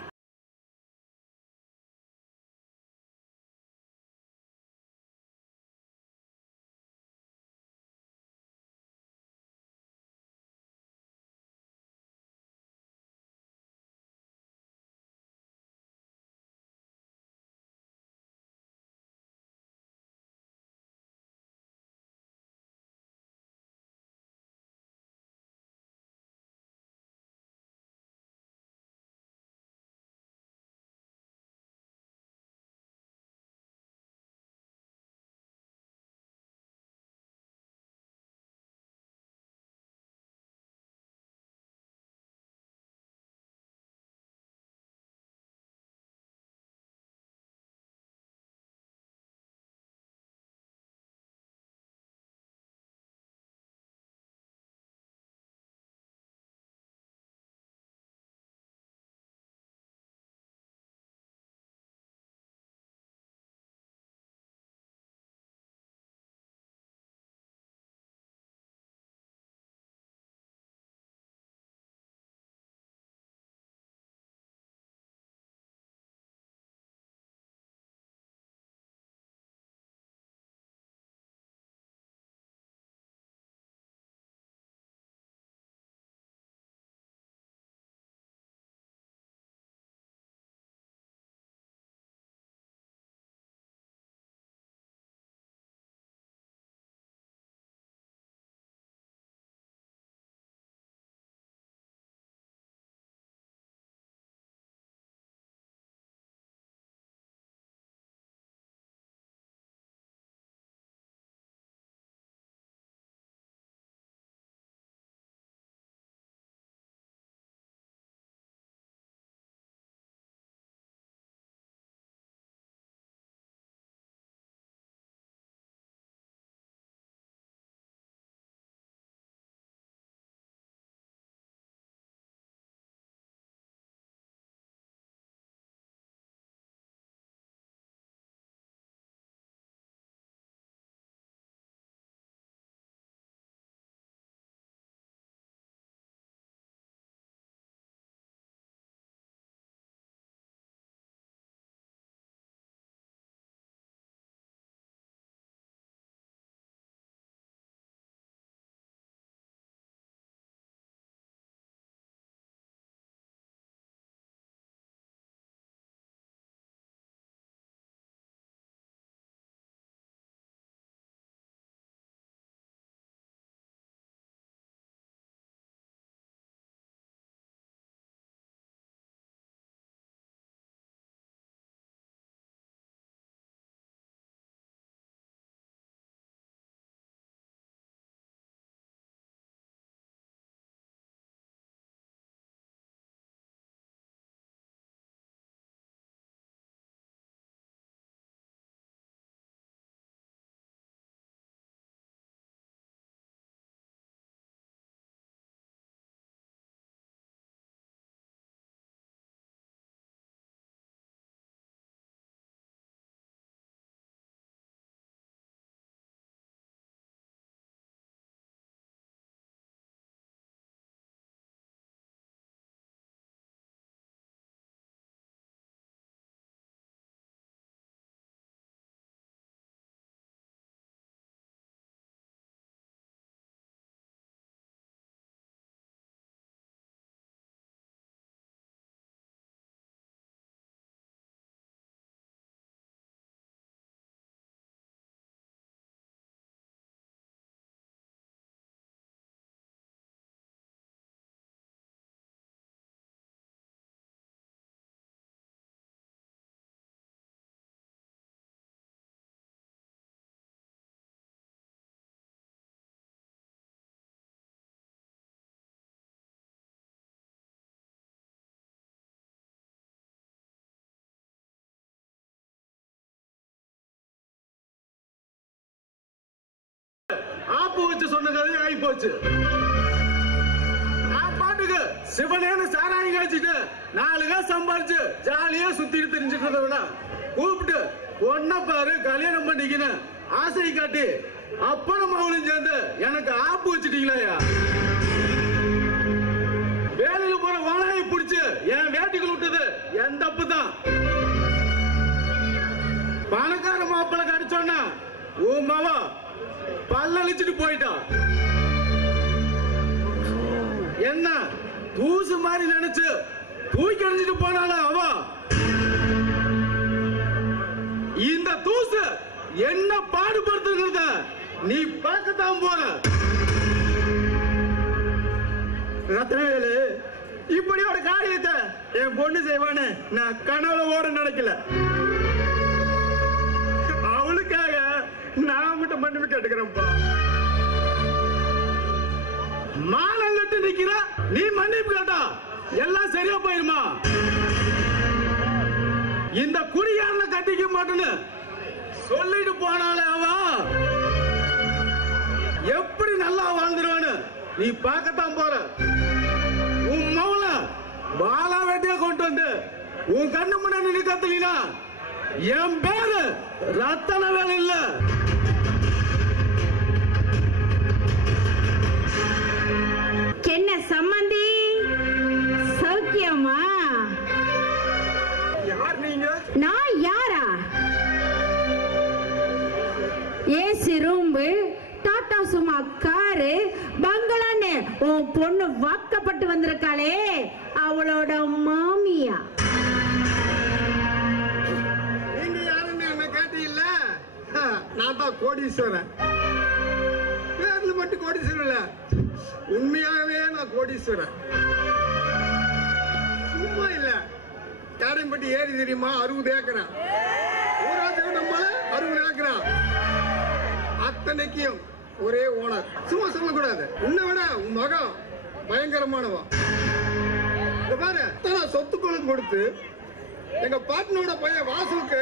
ஆப்பு வச்சு சொன்ன கதையும் ஆகி போச்சு. நான் பாட்டுக்கு சிவனேன்னு சாராயம் காய்ச்சிட்டு 4 காசு சம்பாரிச்சு ஜாலியா சுத்திட்டு தெரிஞ்சுக்கிறத விட கூப்பிட்டு ஒன்ன பாரு கல்யாணம் பண்ணிக்கணும் ஆசை காட்டி அப்பனும் அவளும் சேர்ந்து எனக்கு ஆப்பு வச்சுட்டீங்களா? வேலையில போற வாழையை பிடிச்சு என் வேட்டிகள் விட்டது என் தப்பு தான். பணக்கார மாப்பிள்ளை கடிச்சோன்னா உன் மாவா பல்லழிச்சிட்டு போயிட்டா. என்ன தூசு மாதிரி நினைச்சு தூக்கி அடிச்சிட்டு போனாலும் அவ இந்த தூசு என்ன பாடுபடுத்துறத நீ பார்க்கத்தான் போற. ரத்னவேலு இப்படி ஒரு காரியத்தை என் பொண்ணு செய்வான்னு நான் கனவுல ஓட நினைக்கல. அவளுக்காக நான் மட்டும் மன்னிப்பு கேட்டுக்கிறேன்ப்பா. மானம் கட்டு நிக்கிற நீ மன்னிப்பு கேட்டா எல்லாம் சரியா போயிருமா? இந்த குடியாரல கட்டிக்க மாட்டேன்னு சொல்லிட்டு போனாலே அவ எப்படி நல்லா வாழ்ந்துருவான்னு நீ பார்க்கத்தான் போற. உன் மவள பாலா வேட்டிய கொண்டு வந்து உன் கண்ணு முன்னாடி நீ கத்துலீனா என் பேரு ரத்தனவேலு இல்ல. என்ன சம்மந்தி சௌக்கியமா? யார் நீங்க? நான் யாரா? AC room, Tata Suma car, பங்களான்னு உன் பொண்ணு வாக்கப்பட்டு வந்திருக்காளே அவளோட மாமியா. நீங்க யாருன்னு என்ன கேட்டீங்கல்ல? நான் தான் கோடீஸ்வரன். பேர்ல மட்டும் கோடீஸ்வரன் இல்ல, உண்மையாகவே நான் கோடீஸ்வரன். சும்மா இல்ல. காரையம்பட்டி ஏரி தெரியுமா? 60 ஏக்கரா. ஊராட்சி நம்மள 60 ஏக்கரா. அத்தனைக்கும் ஒரே ஓனர். சும்மா சொல்லக்கூடாது. உன்னை விட உன் மகன் பயங்கரமானவா. பாரு சொத்துக்களும் கொடுத்து எங்க பாட்டனோட பையன் வாசுக்கு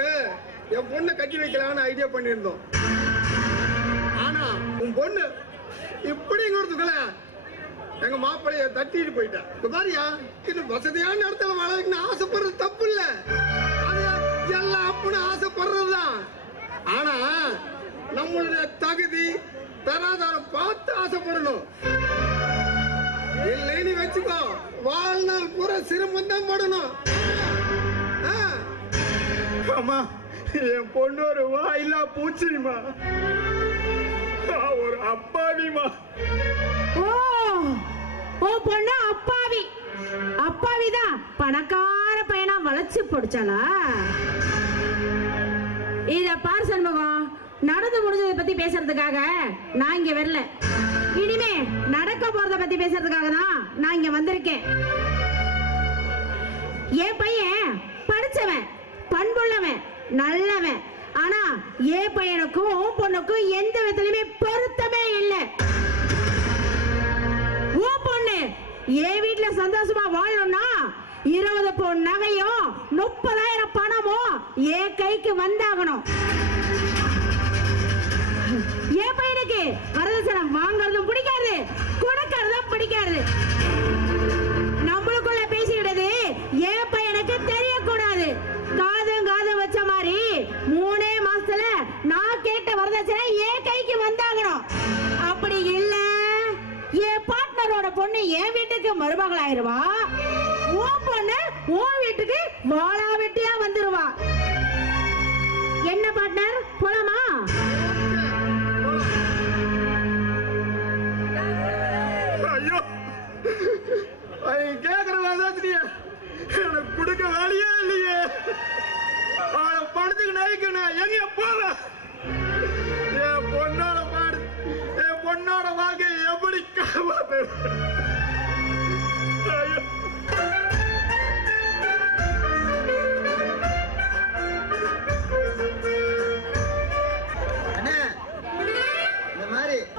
என் பொண்ணை கட்டி வைக்கலாம்னு ஐடியா பண்ணியிருந்தோம். ஆனா உன் பொண்ணு இப்படிங்கிறதுக்குள்ள எங்க மாப்பிளைய தட்டிட்டு போயிட்டா. பாரியா, இது வசதியான இடத்துல வளர்க்கணும்னு ஆசைப்படுறது தப்பு இல்ல. அது எல்லாம் அப்படின்னு ஆசைப்படுறதுதான். ஆனா நம்மளுடைய தகுதி தராதாரம் பார்த்து ஆசைப்படணும். இல்லைன்னு வச்சுக்கோ, வாழ்நாள் பூரா சிரமம் தான் படணும். அம்மா, என் பொண்ணு ஒரு வாயில்லா பூச்சிமா, ஒரு அப்பாவிமா. ஓ, ஓ பொண்ணு அப்பாவி. அப்பாவிதான் பணக்கார பையனா வளைச்சு போடுச்சாளா? இத பார் சண்முகம், நடந்து முடிஞ்சதை பத்தி பேசுறதுக்காக நான் இங்க வரல. இனிமே நடக்க போறத பத்தி பேசுறதுக்காக தான் நான் இங்க வந்திருக்கேன். என் பையன் படிச்சவன், பண்புள்ளவன், நல்லவன். ஆனா என் பையனுக்கும் பொண்ணுக்கும் எந்த விதத்திலுமே பொருத்தமே இல்லை. உன் பொண்ணு என் வீட்டுல சந்தோஷமா வாழணும்னா 20 பவுன் நகையும் 30,000 பணமும் என் கைக்கு வந்தாகணும். என் பையனுக்கு வரதட்சணை வாங்கறதும் பிடிக்காது, கொடுக்கறதும் பிடிக்காது. நம்மளுக்குள்ள பேசிக்கிட்டது என் பையனுக்கு தெரியக்கூடாது. காதும் காதும் வச்ச மாதிரி 3 மாசத்துல நான் கேட்ட வரதட்சணை என் கைக்கு வந்தாகணும். அப்படி இல்ல என் பார்ட்னரோட பொண்ணு என் வீட்டுக்கு மருமகளாயிருவா, உன் பொண்ணு உன் வீட்டுக்கு வாழா வெட்டியா வந்துருவா. என்ன பார்ட்னர், போலாமா? ஐயோ, கேக்குற வேதாத்திரியா, எனக்கு கொடுக்க வேலையே இல்லையே. அவளை படத்துக்கு நடிக்கணும், எங்க போவ? என் பொண்ணோட பாடு, என் பொண்ணோட வாழ்க்கை எப்படி காப்பாத்து? ஐயோ, அண்ணே,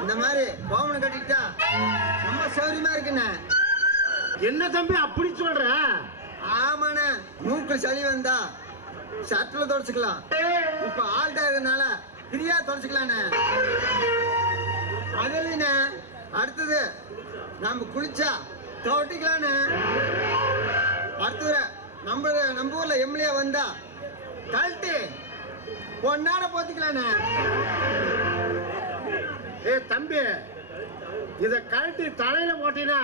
இந்த மாதிரி கோவணம் கட்டிக்கிட்டா ரொம்ப சௌரியமா இருக்குண்ணே. என்ன தம்பி அப்படி சொல்ற? ஆமாண்ணே, மூக்கு சளி வந்தா ஷர்ட்ல தொடச்சுக்கலாம். இப்ப ஆல்டா இருக்கனால ஃப்ரீயா தொடச்சுக்கலாண்ணே. அது இல்லைண்ணே. அடுத்தது நம்ம குளிச்சா தொட்டிக்கலான்னு. அடுத்தது நம்ம ஊர்ல எம்எல்ஏ வந்தா கழட்டி பொன்னாட போத்திக்கலாண்ணே. தம்பி, இத கழட்டி தலையில போட்டினா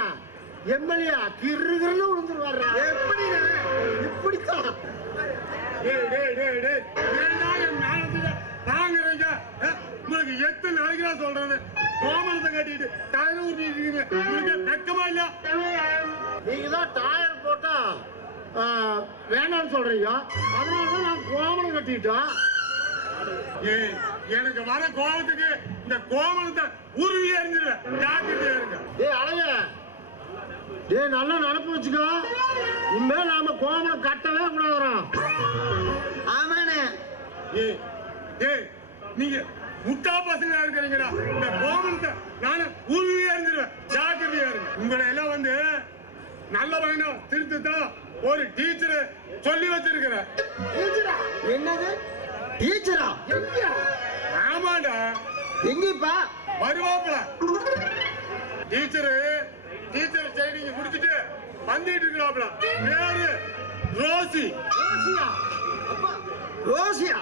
எம்எல்ஏ கிருகிருன்னு விழுந்துருவாரு. எப்படிண்ணே? இப்படித்தான். உங்களுக்கு எத்தனை நாளைக்கு நான் சொல்றது? கோமணத்தை கட்டிட்டு தலையில ஊட்டிட்டு உங்களுக்கு வெக்கமா இல்ல? நீங்க தான் டயர் போட்டா வேணாம்னு சொல்றீங்க. அதனாலதான் நான் கோமணம் கட்டிட்டோம். எனக்கு வர கோபத்துக்கு இந்த கோமணத்தை உருவி எறிஞ்சிருவேன். ஜாக்கிரதையா இருங்க. அழக நல்லா நினப்பு வச்சுக்கோ. இனிமேல் நாம கோமணம் கட்டவே கூடாதுறோம். ஆமாண்ணே. நீங்க முட்டா பசங்களா இருக்கிறீங்களா? இந்த கோமணத்தை நானு உருவி எறிஞ்சிருவேன். ஜாக்கிரதையா இருங்க. உங்களை எல்லாம் வந்து நல்ல பையனா திருத்தத்தான் ஒரு டீச்சரை சொல்லி வச்சிருக்கிறேன். என்னது டீச்சரா? ஆமாண்டா. எங்கப்பா வருவாப்ல. டீச்சர் ட்ரைனிங் முடிச்சுட்டு வந்துட்டு இருக்கிறாப்ல. பேரு ரோசி. ரோசியா?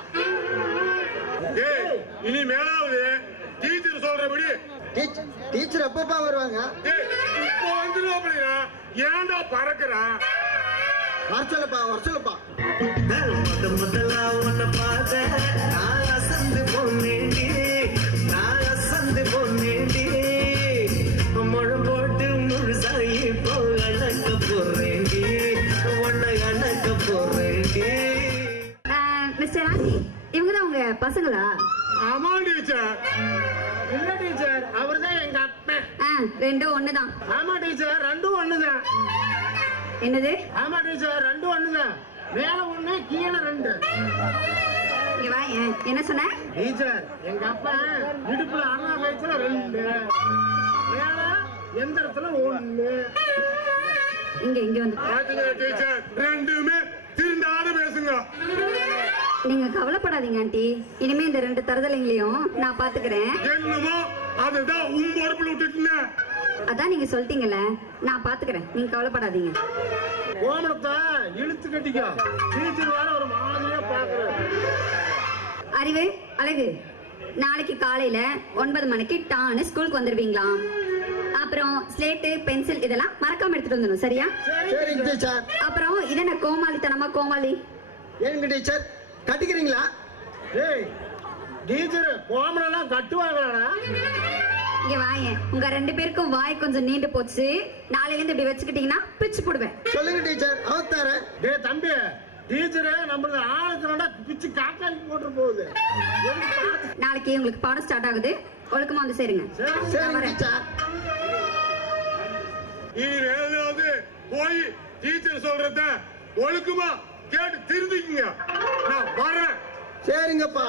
இனி மேலாவது டீச்சர் சொல்றபடி. டீச்சர் எப்பப்பா வருவாங்க? இப்ப வந்துருவாப்லையா? ஏன்டா பறக்குறான்? வர சொல்லுப்பா. முதலா உன்னை பார்த்த நான் அசந்து பொன்னேண்டி முழம் போட்டு முழுசாயி அணக்க போறேண்டி உன்னை அணக்க போறேண்டி. மிஸ்டர் ராசி, இவங்கதான் உங்க பசங்களா? ஆமா டீச்சர். இல்ல டீச்சர், அவர்தான் எங்க அப்பன். ரெண்டும் ஒண்ணுதான். ஆமா டீச்சர், ரெண்டும் ஒண்ணுதான். என்னது? ஆமா டீச்சர், ரெண்டும் ஒண்ணுதான். மேல ஒண்ணு கீழே ரெண்டு. என்ன சொன்ன? டீச்சர், எங்க அப்பா இடுப்புல அண்ணா வயசுல ரெண்டு, மேல எந்திரத்துல ஒண்ணு. இங்க வந்து டீச்சர் ரெண்டுமே திருந்தாடு பேசுங்க. நீங்க கவலைப்படாதீங்க ஆண்டி. இனிமே இந்த ரெண்டு தரதலைங்களையும் நான் பாத்துக்கிறேன். என்னமோ அதுதான் உன் பொறுப்புல விட்டுட்டு. அதான் நீங்க சொல்லிட்டீங்கல்ல, நான் பாத்துக்கிறேன். நீங்க கவலைப்படாதீங்க. கோமணத்தை இழுத்து கட்டிக்கோ. டீச்சர் வேற ஒரு மாதிரியா பாக்குறேன். அறிவு, அழகு, நாளைக்கு காலையில 9 மணிக்கு டான்னு ஸ்கூலுக்கு வந்துருவீங்களா? அப்புறம் ஸ்லேட்டு பென்சில் இதெல்லாம் மறக்காம எடுத்துட்டு வந்துடும். சரியா? சரிங்க டீச்சர். அப்புறம் இது என்ன கோமாளித்தனமா? கோமாளி ஏங்க டீச்சர், கட்டிக்கிறீங்களா? ஏய் டீச்சர், கோமணம் கட்டுவாங்களாடா? இங்க வாயேன். உங்க ரெண்டு பேருக்கும் வாய் கொஞ்சம் நீண்டு போச்சு. நாளையில இருந்து இப்படி வச்சுக்கிட்டீங்கன்னா பிச்சு போடுவேன். சொல்லுங்க டீச்சர், அவத்தார. டேய் தம்பி, டீச்சரே நம்மளது ஆளுக்குறடா பிச்சு காக்காய் போட்டு போகுது. நாளைக்கு உங்களுக்கு பாடம் ஸ்டார்ட் ஆகுது. ஒழுக்கமா வந்து சேருங்க. சரிங்க டீச்சர். இனி ஏதாவது போய் டீச்சர் சொல்றத ஒழுக்கமா கேட்டு திருந்திக்குங்க. நான் வரேன். சரிங்கப்பா.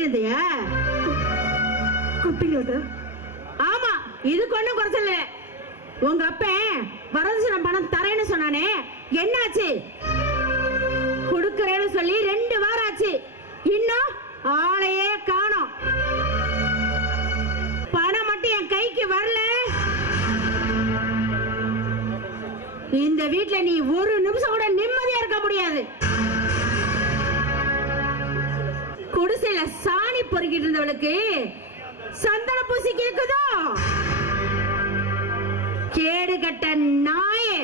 கூட்டிட்டு இருந்தியா? கூப்பிட்டீங்களா? ஆமா, இதுக்கு ஒண்ணும் குறைச்சல. உங்க அப்ப வரதட்சணை பணம் தரேன்னு சொன்னானே, என்னாச்சு? கொடுக்கறேன்னு சொல்லி 2 வாரம் ஆச்சு, இன்னும் ஆளையே காணோம். பணம் மட்டும் என் கைக்கு வரல. இந்த வீட்டுல நீ ஒரு நிமிஷம் கூட நிம்மதியா இருக்க முடியாது. குடிசையில சாணி பொறுக்கிட்டு இருந்தவளுக்கு சந்தன பூசி கேக்குதோ? கேடு கட்ட நாயே.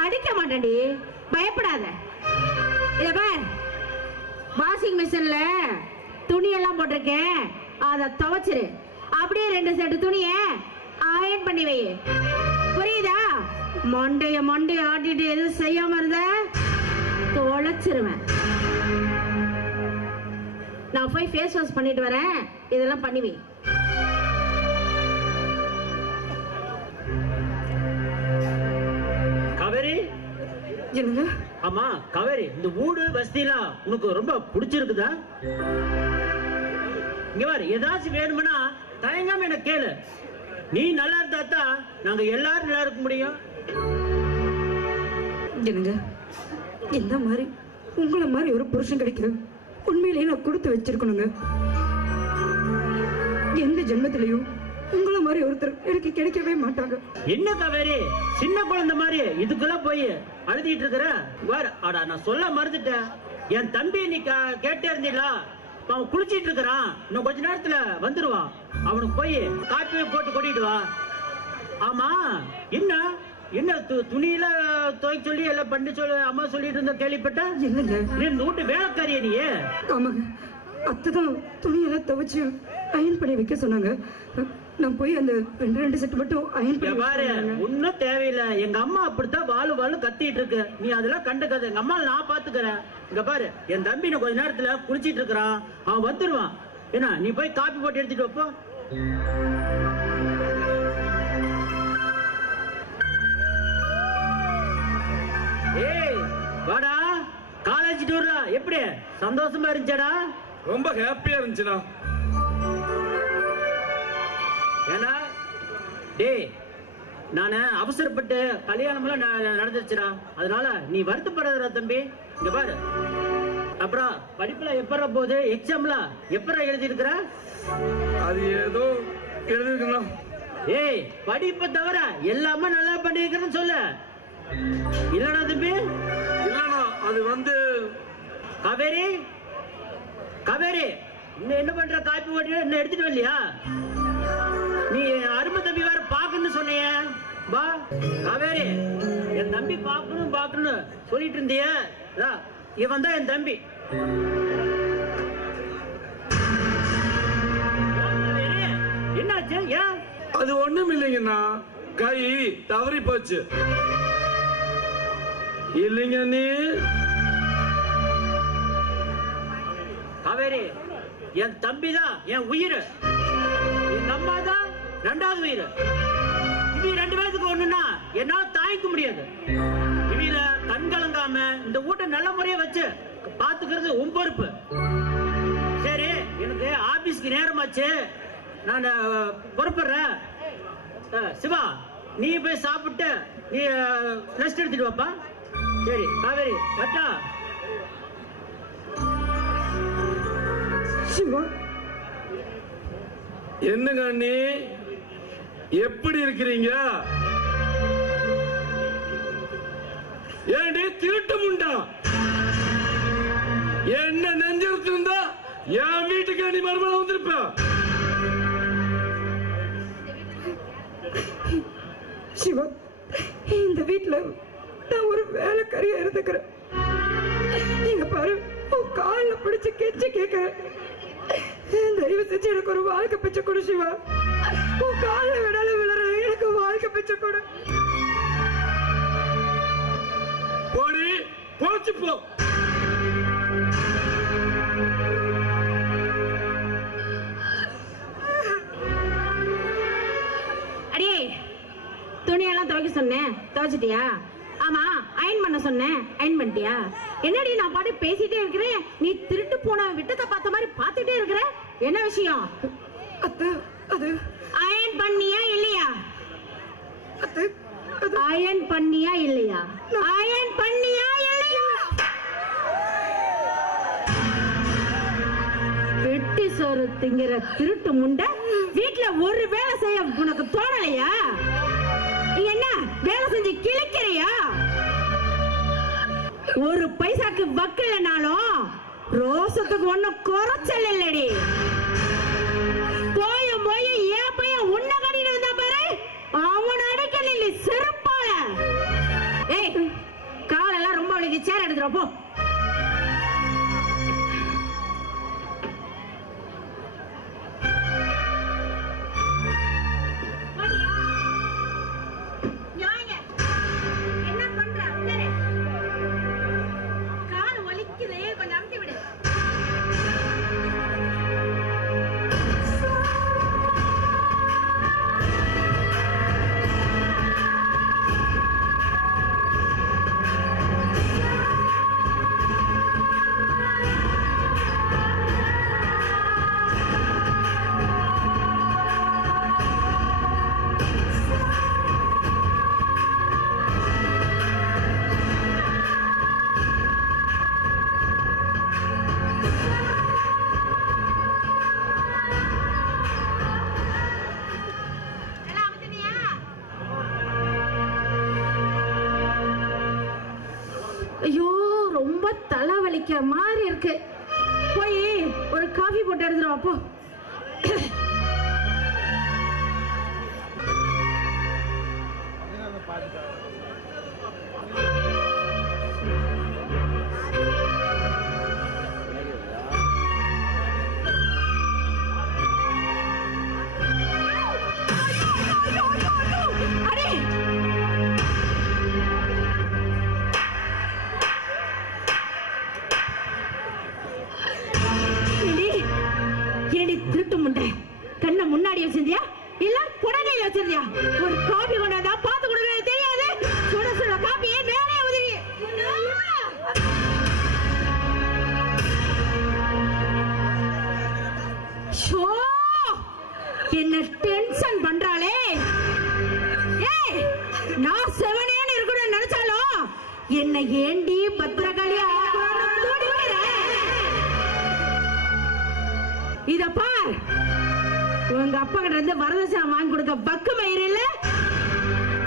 அடிக்க மாட்டேன்டி, பயப்படாத. இத பார், வாஷிங் மிஷின்ல துணி எல்லாம் போட்டிருக்கேன், அத துவைச்சிரு. அப்படியே 2 செட் துணிய அயர்ன் பண்ணி வை. புரியுதா? மண்டைய ஆட்டிட்டு எதுவும் செய்யாம இருந்த தொலைச்சிருவேன். நான் போய் ஃபேஸ் வாஷ் பண்ணிட்டு வரேன், இதெல்லாம் பண்ணி வை. காவேரி. என்னங்க? ஆமா காவேரி, இந்த வீடு வசதியெல்லாம் உனக்கு ரொம்ப பிடிச்சிருக்குதா? இங்க பாரு, ஏதாச்சும் வேணும்னா தயங்காம என்ன கேளு. நீ நல்லா இருந்தா தான் நாங்க எல்லாரும் நல்லா இருக்க முடியும். என்னங்க, இந்த மாதிரி உங்களை மாதிரி ஒரு புருஷன் கிடைக்க உண்மையிலேயே நான் கொடுத்து வச்சிருக்கணுங்க. எந்த ஜென்மத்திலையும் உங்களை மாதிரி ஒருத்தர் எனக்கு கிடைக்கவே மாட்டாங்க. என்ன காவேரி, சின்ன குழந்தை மாதிரி இதுக்கெல்லாம் போய் அழுதிட்டு இருக்கிற? அடா, நான் சொல்ல மறந்துட்டேன். என் தம்பி நீ கேட்டே இருந்தீங்களா? அவன் குளிச்சிட்டு இருக்கிறான், இன்னும் கொஞ்ச நேரத்துல வந்துருவான். அவனுக்கு போய் காப்பி போட்டு கொட்டிட்டு வா. ஆமா, என்ன துணியில துவைக்க சொல்லி எல்லாம் பண்ணி சொல்லி அம்மா சொல்லிட்டு இருந்த கேள்விப்பட்ட? இல்லங்க, நீ இந்த வீட்டு வேலைக்காரியா நீ? ஆமாங்க, அத்தைதான் துணியெல்லாம் துவைச்சு அயன் பண்ணி வைக்க சொன்னாங்க. நான் போய் அந்த 2 செட் மட்டும் அயன் பண்ணி பாரு. ஒன்னும் தேவையில்லை, எங்க அம்மா அப்படித்தான் வாழு கத்திட்டு இருக்கு. நீ அதெல்லாம் கண்டுக்காத, எங்க அம்மா நான் பாத்துக்கிறேன். இங்க பாரு, என் தம்பி கொஞ்ச நேரத்துல குளிச்சிட்டு இருக்கிறான், அவன் வந்துருவான். என்ன, நீ போய் காப்பி போட்டு எடுத்துட்டு வைப்போ. ஏய் வாடா, காலேஜ் டூர்ல எப்படி சந்தோஷமா இருந்துச்சடா? ரொம்ப ஹாப்பியா இருந்துச்சுடா. ஏன்னா டேய், நானு அவசரப்பட்டு கல்யாணம்லாம் நடந்துருச்சுடா. அதனால நீ வருத்தப்படாதடா தம்பி. இங்க பாரு, அப்புறம் படிப்புல எப்பற போகுது? எக்ஸாம்ல எப்பற எழுதி இருக்கிற? அது ஏதோ எழுதிருக்கலாம். ஏய், படிப்பை தவிர எல்லாமே நல்லா பண்ணிருக்கிறேன்னு சொல்லு. இல்லடா தம்பி? இல்லண்ணா, அது காவேரி இன்னும் என்ன பண்ற? காப்பி போட்டு என்ன எடுத்துட்டு வரலையா? நீ அருமை தம்பி வேற பாக்கணும்னு சொன்னிய. வா காவேரி, என் தம்பி பாக்கணும் சொல்லிட்டு இருந்திய. இவன் தான் என் தம்பி. என்னாச்சு? ஏன்? அது ஒண்ணும் இல்லைங்கண்ணா, கை தவறி போச்சு. இல்லைங்க நீ காவேரி, என் தம்பி தான் என் உயிர், எங்க அம்மா தான் 2வது உயிர். இவ 2 பேருக்கு ஒண்ணுன்னா என்னால தாங்கிக்க முடியாது. இவல கண் கலங்காம இந்த வீட்டை நல்ல முறையா வச்சு பாத்துக்கிறது உன் பொறுப்பு. சரி, எனக்கு ஆபீஸ்க்கு நேரமாச்சு, நான் பொறுப்படுறேன். சிவா, நீ போய் சாப்பிட்டு நீ ரெஸ்ட் எடுத்துட்டு வாப்பா. சரி காவேரி, வட்டா. சிவா, என்னங்க அண்ணி, எப்படி இருக்கிறீங்க? ஏண்டி திருட்டு முண்டா, என்ன நெஞ்செழுத்து இருந்தா என் வீட்டுக்கு நீ மறுமணம் வந்திருப்ப. சிவா, இந்த வீட்டுல நான் ஒரு வேலைக்காரியா இருந்துக்கிறேன். நீங்க பாரு, உன் கால்ல பிடிச்சு கெஞ்சி கேட்கிறேன், தயவு செஞ்சு எனக்கு ஒரு வாழ்க்கை பிச்சை கொடு சிவா. உன் கால்ல விடால விழுற, எனக்கு வாழ்க்கை பிச்சை கொடு. போடி, போச்சு போ. அடியே, துணியெல்லாம் துவைக்க சொன்னேன், துவைச்சிட்டியா? ஆமா அயன் பண்ண சொன்னேன், அயன் பண்ணிட்டியா? என்னடி நான் பாட்டு பேசிட்டே இருக்கிறேன், நீ திருட்டு போன விட்டத்தை பார்த்த மாதிரி பார்த்துட்டே இருக்கிற, என்ன விஷயம்? அது அயன் பண்ணியா இல்லையா? அது அயன் பண்ணியா இல்லையா? அயன் பண்ணியா இல்லையா? வெட்டி சோறு திங்கிற திருட்டு முண்டை, வீட்டுல ஒரு வேலை செய்ய உனக்கு தோணலையா? நீ என்ன வேலை செஞ்சு கிழிக்கிறியா? ஒரு பைசாக்கு வக்கலனாலும் ரோசத்துக்கு ஒண்ணும் குறைச்சல் இல்லடி. போய் என் பையன் உன்ன கட்டிட்டு இருந்தா பாரு, அவன் அடைக்க நில்லி செருப்பால. ஏய், காலெல்லாம் ரொம்ப வலிக்கு, சேர் எடுத்துறப்போ. என்ன பண்ற? கால் வலிக்குது, கொஞ்சம் அமுத்தி விடு. ஐயோ, ரொம்ப தலைவலிக்க மாதிரி இருக்கு. போய் ஒரு காஃபி போட்டு எடுத்துரும் அப்போ. திருட்டு முண்டை, கண்ணை முன்னாடி வச்சிருந்தியா இல்ல புடனையில வச்சிருந்தியா? ஒரு காபி கொண்டாந்தா பார்த்து கொடுக்க தெரியாது. சுட சுட காபியே மேலே உதிரி. ஷோ, என்ன டென்ஷன் பண்றாளே. ஏய், நான் செவனேன்னு இருக்கணும்னு நினைச்சாலும் என்ன ஏண்டி பத்திரகாளியா இத பார். உங்க அப்பா கிட்ட இருந்து வரதட்சணை வாங்கி கொடுக்க பக்கு மயிறு இல்ல,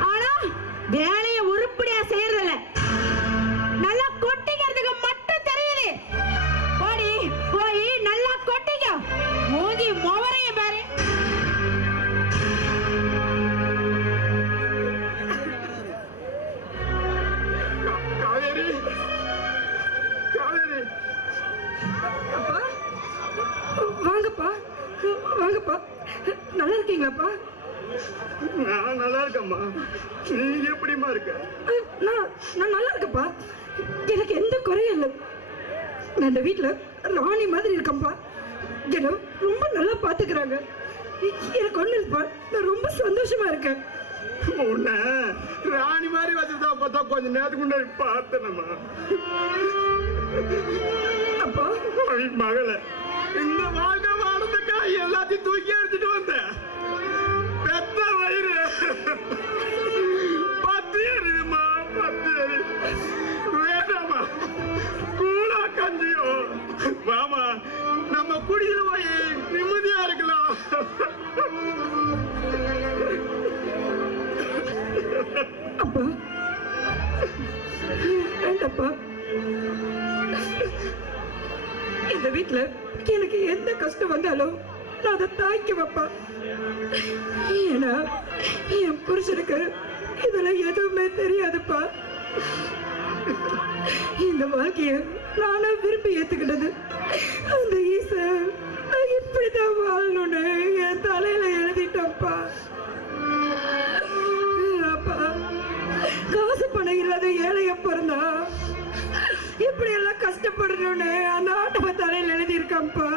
ஆனா வேலையை உருப்படியா செய்யறதில்ல. நல்லா கொட்டிக்கிறதுக்கு மட்டும் தெரியுது. போடி, போய் நல்லா கொட்டிக்க. மூஞ்சி மொவரைய பாரு. காவேரி, காவேரி. வாங்கப்பா, வாங்கப்பா. நல்லா இருக்கீங்களாப்பா? நான் நல்லா இருக்கேம்மா. நீ எப்படிமா இருக்க? நான் நல்லா இருக்கேன்ப்பா. எனக்கு எந்த குறையும் இல்லை. நான் இந்த வீட்டுல ராணி மாதிரி இருக்கேன்ப்பா. என்ன ரொம்ப நல்லா பாத்துக்கிறாங்க. எனக்கு ஒண்ணு இல்லப்பா, நான் ரொம்ப சந்தோஷமா இருக்கேன். உன்னை ராணி மாதிரி வச்சிருந்தா பார்த்தா கொஞ்ச நேரத்துக்கு முன்னாடி பார்த்தேனம்மா. அப்பா, மகளை இந்த வாழ்க்கை வாழ்றதுக்கா எல்லாத்தையும் தூக்கி எடுத்துட்டு வந்தேன். பெத்த வயிறு பத்து எரியுமா, பத்து எரி. வேண்டாமா, கூழா கஞ்சியோ வாமா, நம்ம குடியில போய் நிம்மதியா இருக்கலாம். அப்பா, வேண்டப்பா. இந்த வீட்டுல எனக்கு எந்த கஷ்டம் வந்தாலும் நான் அதை தாய்க்க வைப்பா. ஏன்னா என் புருஷனுக்கு இதெல்லாம் எதுவுமே தெரியாதுப்பா. இந்த வாழ்க்கைய நானா விரும்பி ஏத்துக்கிட்டது. அந்த ஈசன் இப்படிதான் வாழணும்னு என் தலையில எழுதிட்டப்பா. அப்பா, காசு பணம் இல்லாத ஏழைய பிறந்தா இப்படி எல்லாம் கஷ்டப்படணும்னு அந்த ஆட்டவ தலையில எழுதி இருக்கான்ப்பா.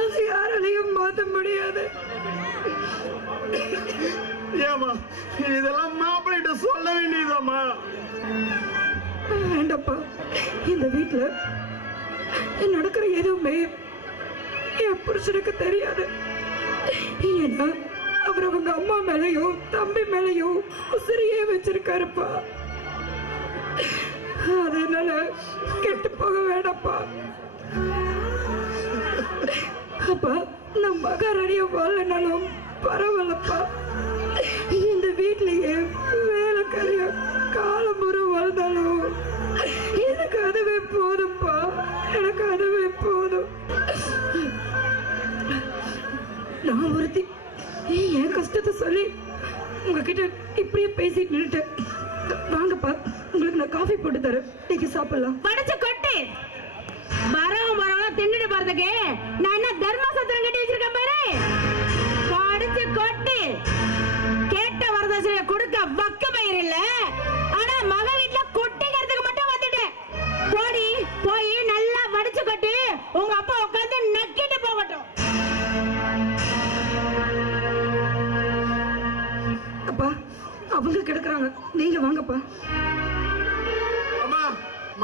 அது யாராலையும் மாத்த முடியாது. ஏமா இதெல்லாம் மாப்பிள்ளைகிட்ட சொல்ல வேண்டியதாம்மா. வேண்டப்பா, இந்த வீட்டுல நடக்கிற எதுவுமே என் புருஷனுக்கு தெரியாது. ஏன்னா அவர் அவங்க அம்மா மேலையும் தம்பி மேலையும் உசிரியே வச்சிருக்காருப்பா. அதனால கெட்டு போக வேண்டாப்பா. அப்பா, நம்ம மகாராணிய வாழனாலும் பரவாயில்லப்பா. இந்த வீட்லயே வேலைக்காரிய காலம்புறம் வாழ்ந்தாலும் எனக்கு அதுவே போதும்ப்பா. எனக்கு அதுவே போதும். நான் ஒருத்தி என் கஷ்டத்தை சொல்லி உங்ககிட்ட இப்படியே பேசிட்டு நின்னுட்டேன். வாங்கப்பா, உங்களுக்கு நான் காஃபி போட்டு தரேன், நீங்க சாப்பிடலாம். படிச்சு கொட்டு. மரம் தின்னுட்டு போறதுக்கு நான் என்ன தர்மசத்திரம் கட்டி வச்சிருக்கேன் பாரு. படிச்சு கொட்டு. கேட்ட வரதட்சணையை கொடுக்க வக்க பயிர் இல்ல, ஆனா மக வீட்டுல கொட்டிக்கிறதுக்கு மட்டும் வந்துட்டேன். போடி போய் நல்லா வடிச்சு கொட்டு. உங்க அப்பா உட்காந்து நக்கிட்டு போகட்டும். அப்பா, அவங்க கிடக்குறாங்க, நீங்க வாங்கப்பா. அம்மா,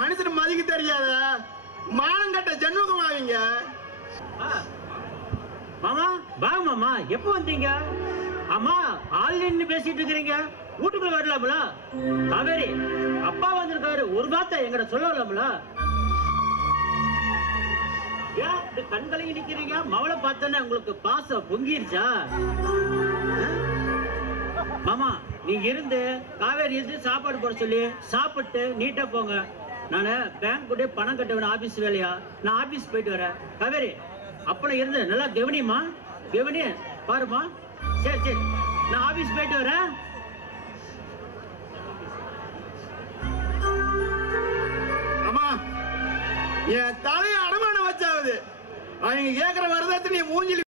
மனுஷன் மதிக்க தெரியாத மானம் கட்ட ஜன்மகம் ஆவீங்க. மாமா வாங்க மாமா, எப்போ வந்தீங்க? அம்மா ஆன்லைன் பேசிட்டு இருக்கிறீங்க, வீட்டுக்குள்ள வரலாம்ல? காவேரி, அப்பா வந்திருக்காரு, ஒரு வார்த்தை எங்கிட்ட சொல்லலாம்ல? ஏன் இப்படி கண்களையும் நிக்கிறீங்க? மவளை பார்த்தோன்னே உங்களுக்கு பாசம் பொங்கிருச்சா? மாமா, நீங்க இருந்து காவேரி இருந்து சாப்பாடு போட சொல்லி சாப்பிட்டு நீட்டா போங்க. நானு பேங்க் கூட பணம் கட்ட வேணும், ஆபீஸ் வேலையா. நான் ஆபீஸ் போயிட்டு வரேன். காவேரி, அப்பளம் இருந்து நல்லா கவனிமா, கவனி பாருமா. சரி சரி, நான் ஆபீஸ் போயிட்டு வரேன். அம்மா, என் தலையை அடமானம் வச்சாவது அவங்க கேட்கிற வரதத்தை நீ மூஞ்சில்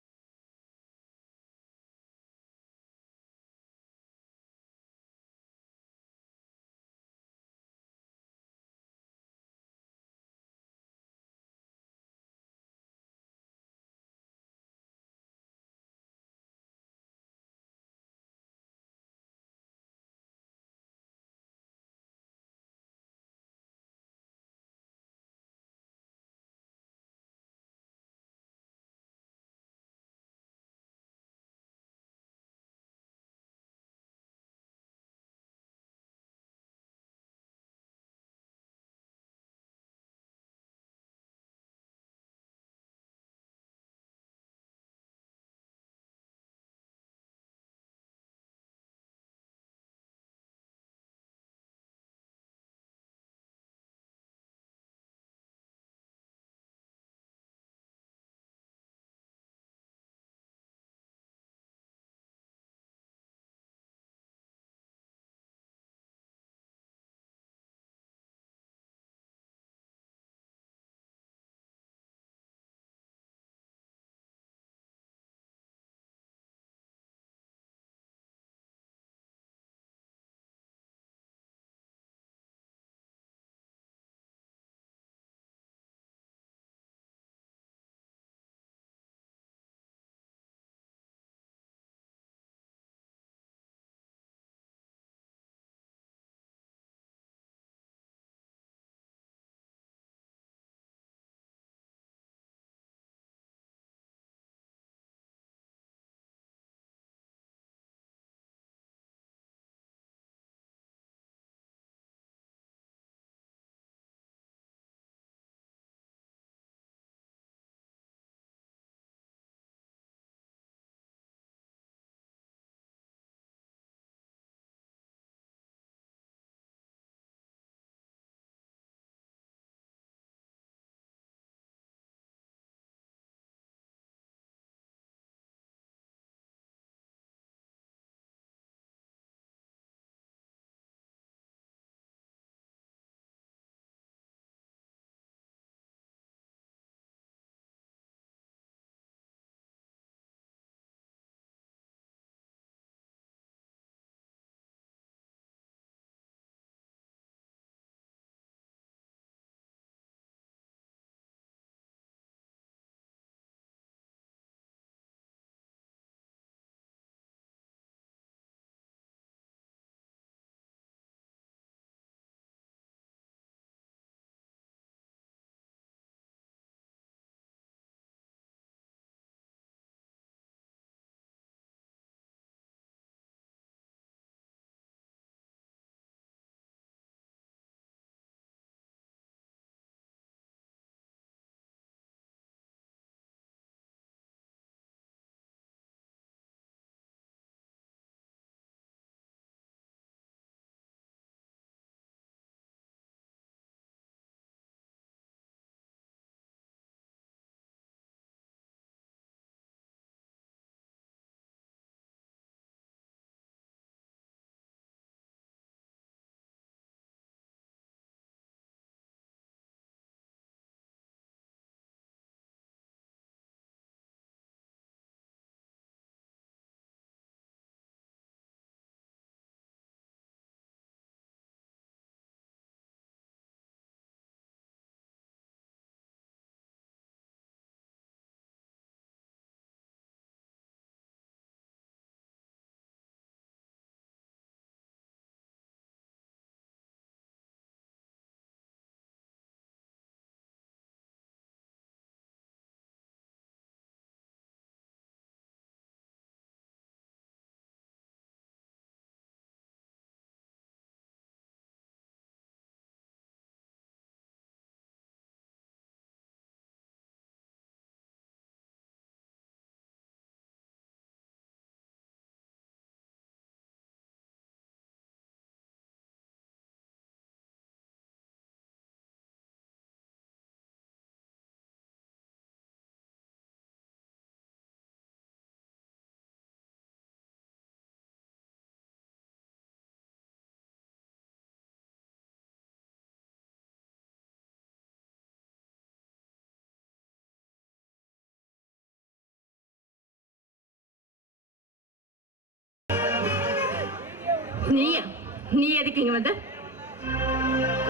நீ எதுக்கு இங்க வந்து?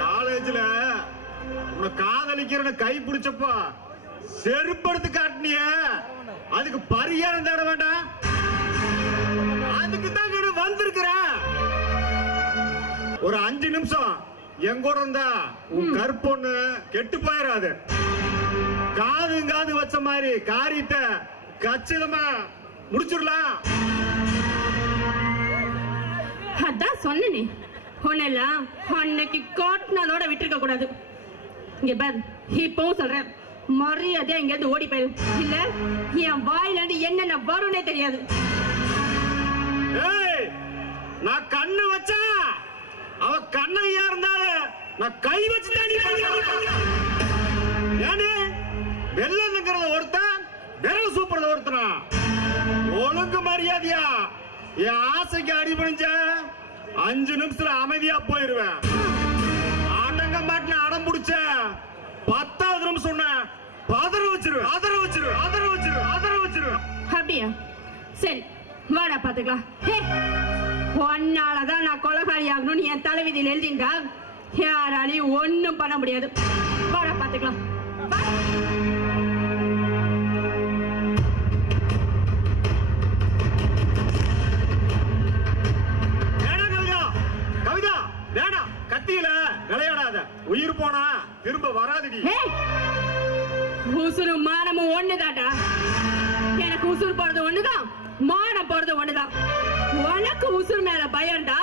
காலேஜ்ல உன்னை காதலிக்கிறன்னு கை பிடிச்சப்போ செருப்படுத்து காட்டினிய, அதுக்கு பரிகாரம் தேட வேண்டாம். அதுக்கு தான் வந்திருக்கிற. ஒரு 5 நிமிஷம் எங்கூட இருந்தா உன் கற்பொண்ணு கெட்டு போயிடாது. காது வச்ச மாதிரி காரியத்தை கச்சிதமா முடிச்சிடலாம். அதான் சொன்னே, உன்னெல்லாம் அன்னைக்கு காட்டினதோட விட்டுருக்க கூடாது. இங்க பார், இப்பவும் சொல்றேன், மரியாதையா இங்க இருந்து ஓடி போயிரு, இல்ல என் வாயில இருந்து என்னென்ன வரும்னே தெரியாது. நான் கண்ணு வச்சா அவ கண்ணையா இருந்தாலும் நான் கை வச்சுதான் வெள்ளங்கிறத ஒருத்தன் விரல் சூப்பறத ஒருத்தனா. ஒழுங்கு மரியாதையா என் ஆசைக்கு அடிபணிஞ்ச 5 நிமிஷத்துல அமைதியா போயிருவேன். ஆட்டங்க மாட்டின அடம் பிடிச்ச 10வது நிமிஷம் சொன்ன பதற வச்சிருவேன். அப்படியா? சரி வாடா பாத்துக்கலாம். ஒன்னாலதான் நான் கொலகாரி ஆகணும்னு என் தலைவிதியில் எழுதிண்டா யாராலையும் ஒண்ணும் பண்ண முடியாது. வாடா பாத்துக்கலாம். கவிதா வேணாம், கத்தியில விளையாடாத. உயிர் போனா திரும்ப வராதுடி. உசுறு மானமும் ஒண்ணுதாடா. எனக்கு உசுறு போறது ஒண்ணுதான், மானம் போறது ஒண்ணுதான். உனக்கு உசுறு மேல பயம்டா,